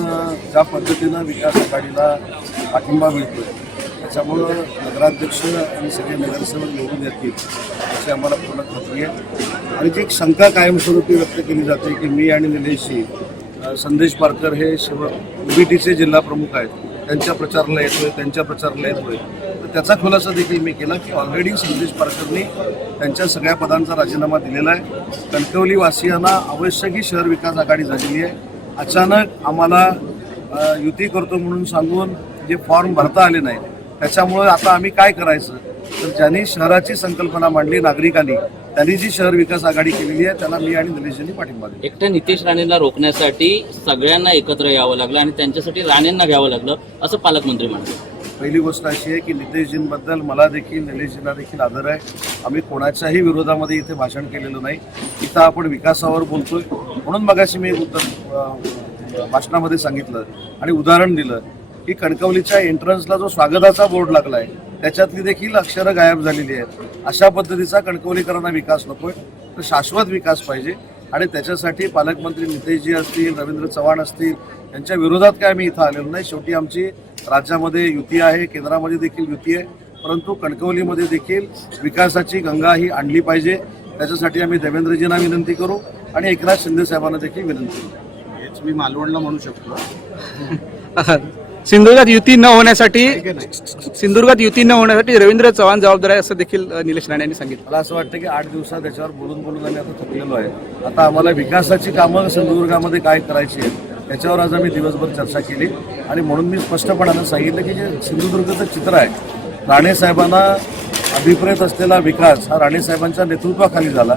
ज्या पद्धतीनं विकास आघाडीला पाठिंबा मिळतोय त्याच्यामुळं नगराध्यक्ष आणि सगळे नगरसेवक निवडून येतील अशी आम्हाला पूर्ण खात्री आहे. आणि जी एक शंका कायमस्वरूपी व्यक्त केली जाते की मी आणि निलेशजी, संदेश पारकर हे UBTचे जिल्हा प्रमुख आहेत, त्यांच्या प्रचाराला येतोय, तर त्याचा खुलासा देखील मी केला की ऑलरेडी संदेश पारकरनी त्यांच्या सगळ्या पदांचा राजीनामा दिलेला आहे. कणकवलीवासियांना आवश्यक ही शहर विकास आघाडी झालेली आहे. अचानक आम्हाला युती करतो म्हणून सांगून जे फॉर्म भरता आले नाही, त्याच्यामुळे आता आम्ही काय करायचं, तर ज्यांनी शहराची संकल्पना मांडली नागरिकांनी, त्यांनी जी शहर विकास आघाडी केलेली आहे त्याला मी आणि निलेशजींनी पाठिंबा दिला. एकट्या नितेश राणेंना रोखण्यासाठी सगळ्यांना एकत्र यावं लागलं आणि त्यांच्यासाठी राणेंना घ्यावं लागलं असं पालकमंत्री म्हणतात. पहिली गोष्ट अशी आहे की नितेशजींबद्दल मला देखील, निलेशजींना देखील आदर आहे. आम्ही कोणाच्याही विरोधामध्ये इथे भाषण केलेलं नाही. इथं आपण विकासावर बोलतोय म्हणून मगाशी मी भाषणामध्ये सांगितलं आणि उदाहरण दिलं की कणकवलीच्या एंट्रन्सला जो स्वागताचा बोर्ड लागलाय त्याच्यातली देखील अक्षरं गायब झालेली आहेत. अशा पद्धतीचा कणकवलीकरांना विकास नकोय, तर शाश्वत विकास पाहिजे. आणि त्याच्यासाठी पालकमंत्री नितेशजी असतील, रवींद्र चव्हाण असतील, यांच्या विरोधात काय आम्ही इथं आलेलो नाही. शेवटी आमची राज्यामध्ये युती आहे, केंद्रामध्ये देखील युती आहे, परंतु कणकवलीमध्ये देखील विकासाची गंगा ही आणली पाहिजे. त्याच्यासाठी आम्ही देवेंद्रजींना विनंती करू आणि एकनाथ शिंदे साहेबांना देखील विनंती करू. हेच मी मालवणला म्हणू शकतो. सिंधुदुर्गात युती न होण्यासाठी रवींद्र चव्हाण जबाबदार आहे असं देखील निलेश राणे यांनी सांगितलं. मला असं वाटतं की 8 दिवसात त्याच्यावर बोलून आम्ही आता थकलेलो आहे. आता आम्हाला विकासाची कामं सिंधुदुर्गामध्ये काय करायची आहेत त्याच्यावर आज आम्ही दिवसभर चर्चा केली आणि म्हणून मी स्पष्टपणानं सांगितलं की जे सिंधुदुर्गचं चित्र आहे, राणेसाहेबांना अभिप्रेत असलेला विकास हा राणेसाहेबांच्या नेतृत्वाखाली झाला.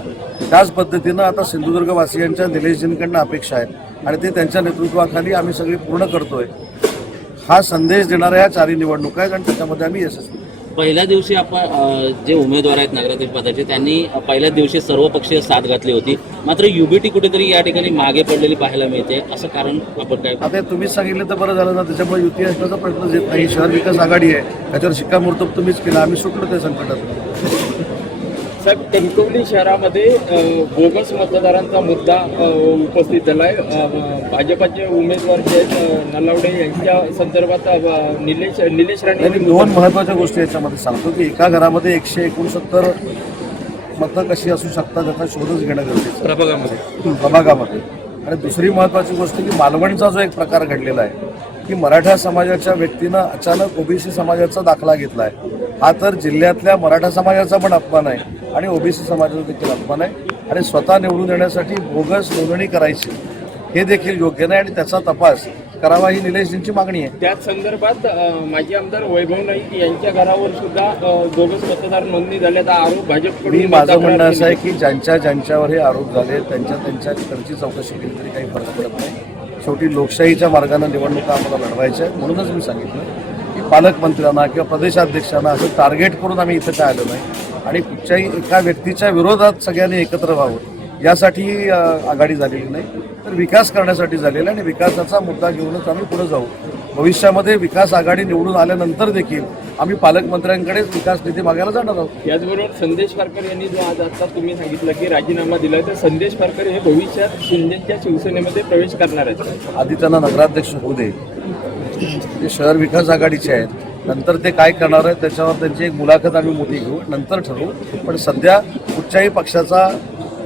त्याच पद्धतीनं आता सिंधुदुर्गवासियांच्या निलेशजींकडनं अपेक्षा आहेत आणि ते त्यांच्या नेतृत्वाखाली आम्ही सगळी पूर्ण करतोय. हा संदेश देणाऱ्या या 4 निवडणुका आहेत आणि त्याच्यामध्ये आम्ही यशस्वी. पहिल्या दिवशी आपण जे उमेदवार आहेत नगराध्यक्ष पदाचे त्यांनी पहिल्याच दिवशी सर्वपक्षीय साथ घातली होती, मात्र UBT कुठेतरी या ठिकाणी मागे पडलेली पाहायला मिळते. असं कारण आपण काय? आता तुम्हीच सांगितलं तर बरं झालं ना. त्याच्यामुळे युती असण्याचा प्रश्नच येत नाही. शहर विकास आघाडी आहे, त्याच्यावर शिक्कामोर्तब तुम्हीच केला, आम्ही सुटलो त्या संकटात. साहेब, कणकवली शहरामध्ये बोगस मतदारांचा मुद्दा उपस्थित झाला आहे. भाजपाचे उमेदवार जे आहेत नलावडे यांच्या संदर्भात निलेश राणे. 2 महत्त्वाच्या गोष्टी याच्यामध्ये सांगतो की एका घरामध्ये 169 मतं कशी असू शकतात याचा शोधच घेणं गरजेचं प्रभागामध्ये. आणि दुसरी महत्त्वाची गोष्ट की मालवणचा जो एक प्रकार घडलेला आहे की मराठा समाजाच्या व्यक्तीनं अचानक OBC समाजाचा दाखला घेतला आहे. हा तर जिल्ह्यातल्या मराठा समाजाचा पण अपमान आहे आणि OBC समाजाचा देखील अपमान आहे. आणि स्वतः निवडून येण्यासाठी बोगस नोंदणी करायची हे देखील योग्य नाही आणि त्याचा तपास करावा ही निलेशजींची मागणी आहे. त्याच संदर्भात माजी आमदार वैभव नाईक यांच्या घरावर सुद्धा बोगस मतदार नोंदणी झाल्याचा आरोप भाजपकडून माझं म्हणणं असं आहे की ज्यांच्यावर हे आरोप झाले त्यांच्याकडची चौकशी केली तरी काही फरक पडत नाही. शेवटी लोकशाहीच्या मार्गाने निवडणुका आम्हाला लढवायच्या आहेत. म्हणूनच मी सांगितलं की पालकमंत्र्यांना किंवा प्रदेशाध्यक्षांना असं टार्गेट करून आम्ही इथं काय आलो नाही आणि कुठच्याही एका व्यक्तीच्या विरोधात सगळ्यांनी एकत्र व्हावं यासाठी आघाडी झालेली नाही, तर विकास करण्यासाठी झालेला आणि विकासाचा मुद्दा घेऊनच आम्ही पुढे जाऊ. भविष्यामध्ये विकास आघाडी निवडून आल्यानंतर देखील आम्ही पालकमंत्र्यांकडेच विकास निधी मागायला जाणार आहोत. याचबरोबर संदेश पारकर यांनी जो आज आता तुम्ही सांगितलं की राजीनामा दिला, तर संदेश पारकर हे भविष्यात शिंदेच्या शिवसेनेमध्ये प्रवेश करणार आहेत. आधी त्यांना नगराध्यक्ष होऊ दे, ते शहर विकास आघाडीचे आहेत, नंतर ते काय करणार आहेत त्याच्यावर त्यांची एक मुलाखत आम्ही मोठी घेऊ, नंतर ठरवू. पण सध्या कुठच्याही पक्षाचा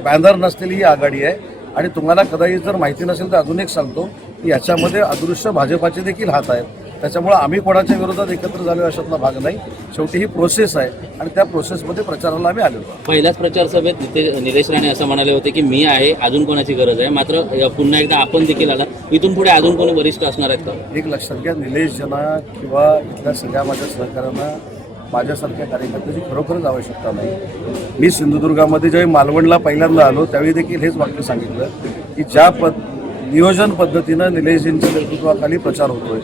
बॅनर नसलेली ही आघाडी आहे आणि तुम्हाला कदाचित जर माहिती नसेल तर अजून एक सांगतो की याच्यामध्ये अदृश्य भाजपाचे देखील हात आहेत. त्याच्यामुळे आम्ही कोणाच्या विरोधात एकत्र झालो अशातला भाग नाही. शेवटी ही प्रोसेस आहे आणि त्या प्रोसेसमध्ये प्रचाराला आम्ही आलो. पहिल्याच प्रचार सभेत निलेश राणे असं म्हणाले होते की मी आहे, अजून कोणाची गरज आहे. मात्र पुन्हा एकदा आपण देखील आला, इथून पुढे अजून कोणी वरिष्ठ असणार आहेत का? एक लक्षात घ्या, निलेश जना किंवा इथल्या सगळ्या माझ्या सहकाऱ्यांना माझ्यासारख्या कार्यकर्त्याची खरोखरच आवश्यकता नाही. मी सिंधुदुर्गामध्ये ज्यावेळी मालवणला पहिल्यांदा आलो त्यावेळी देखील हेच वाक्य सांगितलं की ज्या नियोजन पद्धतीनं निलेशजींच्या नेतृत्वाखाली प्रचार होतोय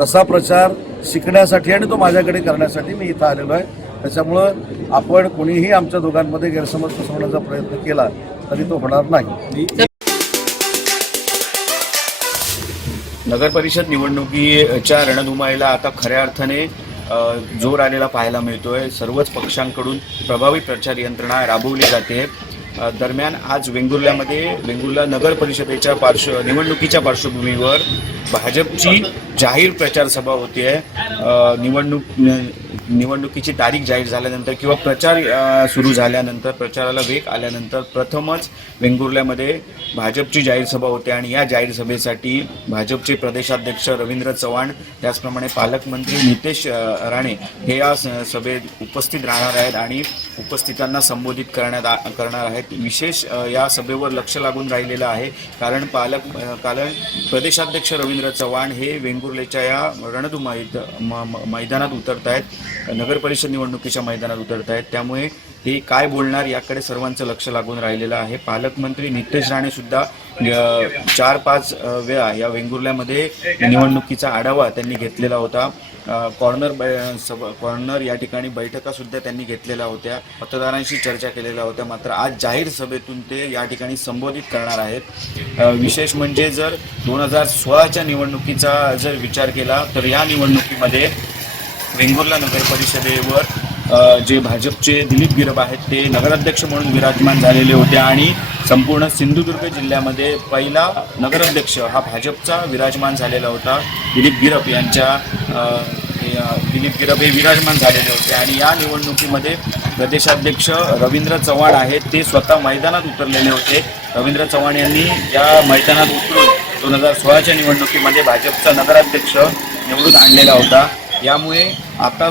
तसा प्रचार शिकण्यासाठी आणि तो माझ्याकडे करण्यासाठी मी इथं आलेलो आहे. त्याच्यामुळं आपण कोणीही आमच्या दोघांमध्ये गैरसमज पसरवण्याचा प्रयत्न केला तरी तो होणार नाही. नगर परिषद निवडणुकीच्या रणधुमाळीला आता खऱ्या अर्थाने जोर आलेला पाहायला मिळतोय. सर्वच पक्षांकडून प्रभावी प्रचार यंत्रणा राबवली जाते. दरम्यान आज वेंगुर्ला नगर परिषदेच्या निवडणुकीच्या पार्श्वभूमीवर भाजपची जाहीर प्रचार सभा होती आहे. निवडणुकीची तारीख जाहीर झाल्यानंतर किंवा प्रचार सुरू झाल्यानंतर, प्रचाराला वेग आल्यानंतर प्रथमच वेंगुर्ल्यामध्ये भाजपची जाहीर सभा होते आणि या जाहीर सभेसाठी भाजपचे प्रदेशाध्यक्ष रवींद्र चव्हाण, त्याचप्रमाणे पालकमंत्री नितेश राणे हे या सभेत उपस्थित राहणार आहेत आणि उपस्थितांना संबोधित करणार आहेत. विशेष या सभेवर लक्ष लागून राहिलेलं आहे कारण प्रदेशाध्यक्ष रवींद्र चव्हाण हे वेंगुर्लेच्या या रणधुमाळीत मैदानात उतरत आहेत, नगर परिषद निवडणुकीच्या मैदानात उतरत आहेत. त्यामुळे ते काय बोलणार याकडे सर्वांचं लक्ष लागून राहिलेलं आहे. पालकमंत्री नितेश राणे सुद्धा 4-5 वेळा या वेंगुर्ल्यामध्ये निवडणुकीचा आढावा त्यांनी घेतलेला होता. कॉर्नर या ठिकाणी बैठका सुद्धा त्यांनी घेतलेल्या होत्या, मतदारांशी चर्चा केलेल्या होत्या. मात्र आज जाहीर सभेतून ते या ठिकाणी संबोधित करणार आहेत. विशेष म्हणजे जर 2016च्या निवडणुकीचा जर विचार केला तर या निवडणुकीमध्ये वेंगुर्ला नगर परिषदेवर जे भाजपचे दिलीप गिरब आहेत ते नगराध्यक्ष म्हणून विराजमान झालेले होते आणि संपूर्ण सिंधुदुर्ग जिल्ह्यामध्ये पहिला नगराध्यक्ष हा भाजपचा विराजमान झालेला होता. दिलीप गिरब हे विराजमान झालेले होते आणि या निवडणुकीमध्ये प्रदेशाध्यक्ष रवींद्र चव्हाण आहेत ते स्वतः मैदानात उतरलेले होते. रवींद्र चव्हाण यांनी या मैदानात उतरून 2016च्या निवडणुकीमध्ये भाजपचा नगराध्यक्ष निवडून आणलेला होता. यामुळे आता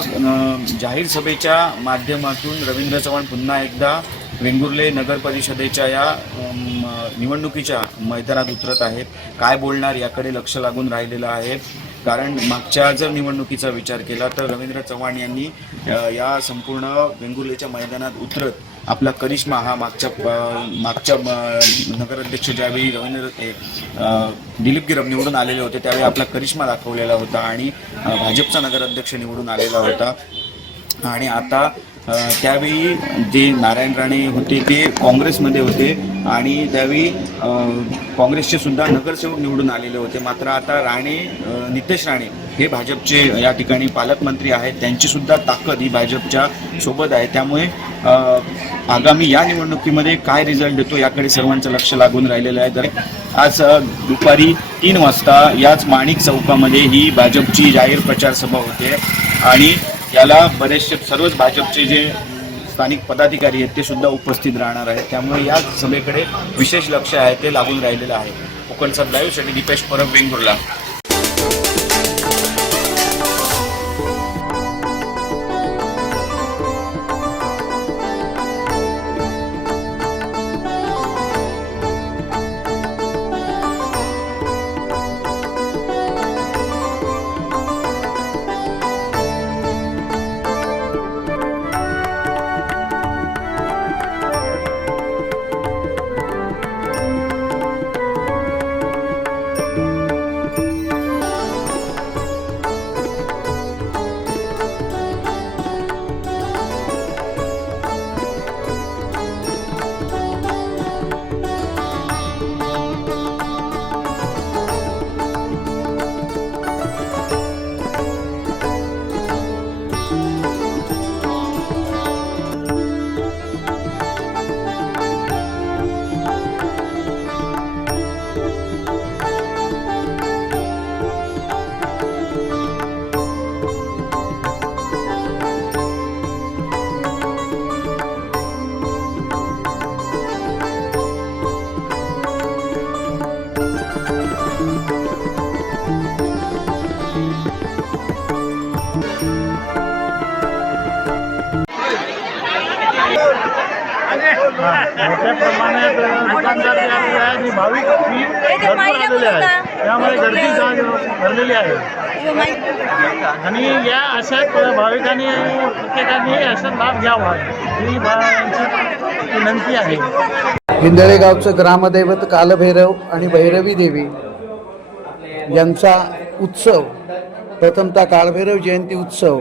जाहीर सभेच्या माध्यमातून रवींद्र चव्हाण पुन्हा एकदा वेंगुर्ले नगर परिषदेच्या या निवडणुकीच्या मैदानात उतरत आहेत. काय बोलणार याकडे लक्ष लागून राहिलेलं आहे कारण मागच्या जर निवडणुकीचा विचार केला तर रवींद्र चव्हाण यांनी या संपूर्ण वेंगुर्लेच्या मैदानात उतरत आपला करिश्मा हा मागच्या नगराध्यक्ष ज्यावेळी दिलीप गिरब निवडून आलेले होते त्यावेळी आपला करिश्मा दाखवलेला होता आणि भाजपचा नगराध्यक्ष निवडून आलेला होता. आणि आता त्यावेळी जे नारायण राणे होते ते काँग्रेसमध्ये होते आणि त्यावेळी काँग्रेसचे सुद्धा नगरसेवक निवडून आलेले होते. मात्र आता नितेश राणे हे भाजपचे या ठिकाणी पालकमंत्री आहेत, त्यांची सुद्धा ताकद ही भाजपच्या सोबत आहे. त्यामुळे आगामी या निवडणुकीमध्ये काय रिझल्ट देतो याकडे सर्वांचं लक्ष लागून राहिलेलं आहे. तर आज दुपारी 3 वाजता याच माणिक चौकामध्ये ही भाजपची जाहीर प्रचार सभा होते आणि याला बरेचसे सर्वच भाजपचे जे स्थानिक पदाधिकारी आहेत ते सुद्धा उपस्थित राहणार आहेत. त्यामुळे या सभेकडे विशेष लक्ष आहे ते लागून राहिलेलं आहे. कोकणचा लाईव्हसाठी दीपेश परब, वेंगुर्ला. त्याप्रमाणे दुकानदार जे आलेले आहेत आणि भाविक भरपूर आलेले आहेत, त्यामुळे गर्दी भरलेली आहे. आणि या अशा भाविकांनी प्रत्येकाने असा लाभ घ्यावा ही विनंती आहे. हिंदळे गावचं ग्रामदैवत कालभैरव आणि भैरवी देवी यांचा उत्सव, प्रथमतः कालभैरव जयंती उत्सव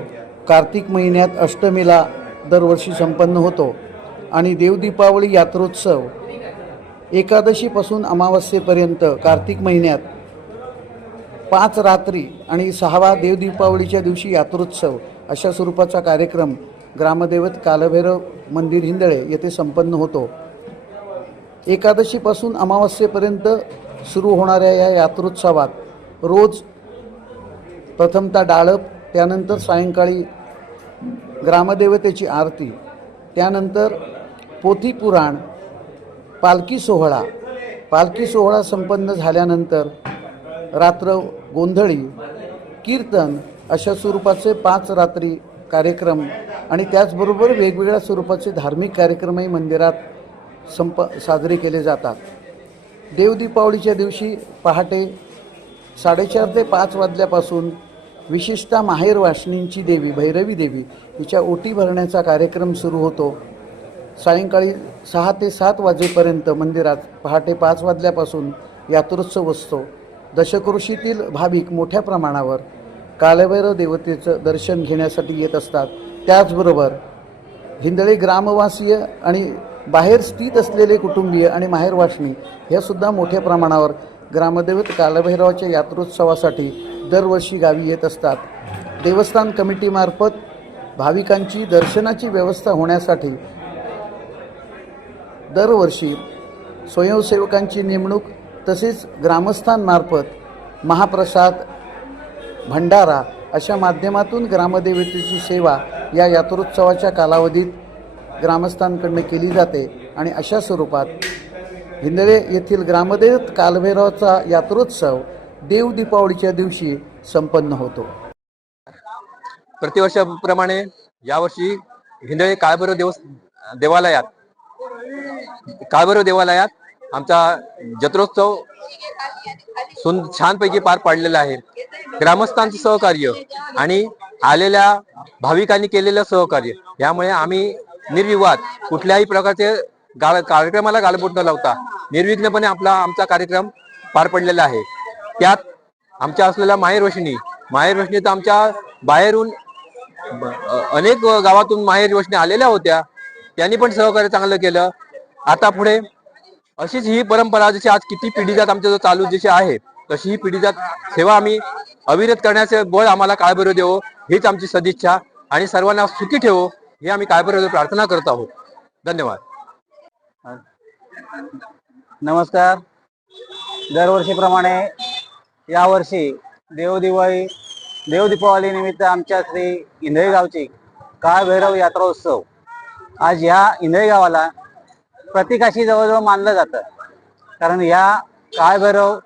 कार्तिक महिन्यात अष्टमीला दरवर्षी संपन्न होतो आणि देवदीपावली यात्रोत्सव एकादशीपासून अमावस्येपर्यंत कार्तिक महिन्यात 5 रात्री आणि 6वा देवदीपावलीच्या दिवशी यात्रोत्सव अशा स्वरूपाचा कार्यक्रम ग्रामदैवत कालभैरव मंदिर हिंदळे येथे संपन्न होतो. एकादशीपासून अमावस्येपर्यंत सुरू होणाऱ्या या यात्रोत्सवात रोज प्रथमतः डाळप, त्यानंतर सायंकाळी ग्रामदेवतेची आरती, त्यानंतर पोथीपुराण, पालखी सोहळा संपन्न झाल्यानंतर रात्र गोंधळी, कीर्तन अशा स्वरूपाचे 5 रात्री कार्यक्रम आणि त्याचबरोबर वेगवेगळ्या स्वरूपाचे धार्मिक कार्यक्रमही मंदिरात साजरे केले जातात. देवदीपावलीच्या दिवशी पहाटे 4:30 ते 5 वाजल्यापासून विशेषतः माहेर वासनींची देवी भैरवी देवी हिच्या ओटी भरण्याचा कार्यक्रम सुरू होतो. सायंकाळी 6 ते 7 वाजेपर्यंत मंदिरात पहाटे 5 वाजल्यापासून यात्रोत्सव असतो. दशक्रोशीतील भाविक मोठ्या प्रमाणावर कालभैरव देवतेचं दर्शन घेण्यासाठी येत असतात. त्याचबरोबर हिंदळे ग्रामवासीय आणि बाहेर स्थित असलेले कुटुंबीय आणि माहेरवासनी हे सुद्धा मोठ्या प्रमाणावर ग्रामदैवत कालभैरवाच्या यात्रोत्सवासाठी दरवर्षी गावी येत असतात. देवस्थान कमिटीमार्फत भाविकांची दर्शनाची व्यवस्था होण्यासाठी दरवर्षी स्वयंसेवकांची नेमणूक तसेच ग्रामस्थांमार्फत महाप्रसाद, भंडारा अशा माध्यमातून ग्रामदेवतेची सेवा या यात्रोत्सवाच्या कालावधीत ग्रामस्थांकडून केली जाते आणि अशा स्वरूपात हिंदळे येथील ग्रामदैवत कालभैरवाचा यात्रोत्सव देवदीपावलीच्या दिवशी संपन्न होतो. प्रतिवर्षाप्रमाणे यावर्षी हिंदळे काळभैरव देवालयात आमचा जत्रोत्सव छानपैकी पार पाडलेला आहे. ग्रामस्थांचं सहकार्य आणि आलेल्या भाविकांनी केलेलं सहकार्य यामुळे आम्ही निर्विवाद कुठल्याही प्रकारचे कार्यक्रमाला गालबोट न लावता निर्विघ्नपणे आमचा कार्यक्रम पार पडलेला आहे. त्यात आमच्या असलेल्या माहेरवशनी तर आमच्या बाहेरून अनेक गावातून माहेरवशनी आलेल्या होत्या, त्यांनी पण सहकार्य चांगलं केलं. आता पुढे अशीच ही परंपरा जशी आज किती पिढीजात आमच्या जो चालू जशी आहे तशी ही पिढीजात सेवा आम्ही अविरत करण्याचे बळ आम्हाला काळभैरव देवो हीच आमची सदिच्छा आणि सर्वांना सुखी ठेवो ही आम्ही काळभैरव प्रार्थना करत आहोत. धन्यवाद. नमस्कार. दरवर्षीप्रमाणे यावर्षी देवदीपावली निमित्त आमच्या श्री इंधळे गावची काळभैरव यात्रोत्सव आज या इंधळे गावाला प्रतीकाशी जवळजवळ मानलं जातं. कारण या काळभैरव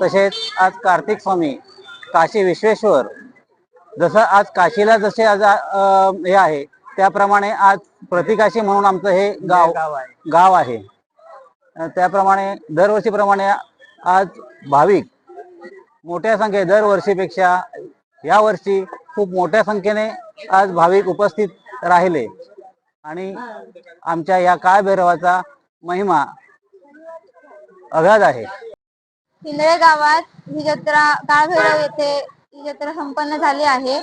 तसेच आज कार्तिक स्वामी, काशी विश्वेश्वर, जसं आज काशीला जसे आज हे आहे त्याप्रमाणे आज प्रतीकाशी म्हणून आमचं हे गाव आहे. त्याप्रमाणे दरवर्षीप्रमाणे आज भाविक मोठ्या संख्येने दरवर्षीपेक्षा यावर्षी खूप मोठ्या संख्येने आज भाविक उपस्थित राहिले आणि आमच्या या काळभैरवाचा महिमा अगाध आहे. हिंदळे गावात ही जत्रा काळभैरव येथे ही जत्रा संपन्न झाली आहे.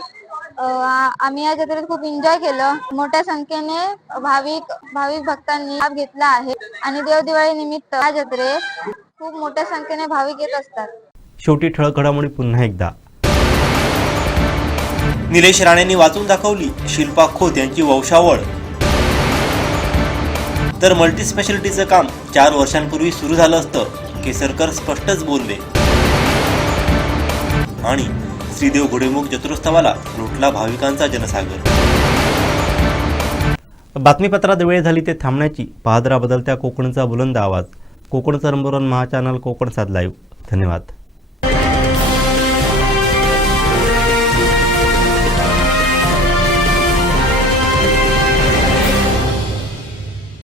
आम्ही या जत्रेत खूप एन्जॉय केलं. मोठ्या संख्येने भाविक भक्तांनी लाभ घेतला आहे आणि देवदिवाळी निमित्त या जत्रेत खूप मोठ्या संख्येने भाविक येत असतात. शेवटी ठळक घडामोडी पुन्हा एकदा. निलेश राणेंनी वाचून दाखवली शिल्पा खोत यांची वंशावळ. तर मल्टी स्पेशालिटीचं काम 4 वर्षांपूर्वी सुरू झालं असतं, केसरकर स्पष्टच बोलले. आणि श्रीदेव घोडेमुख जत्रोत्सवाला लुटला भाविकांचा जनसागर. बातमीपत्रात वेळ झाली ते थांबण्याची. पाहत राहा बदलत्या कोकणचा बुलंद आवाज. कोकणचा नंबर 1 महा चॅनल कोकण साध लाईव्ह. धन्यवाद.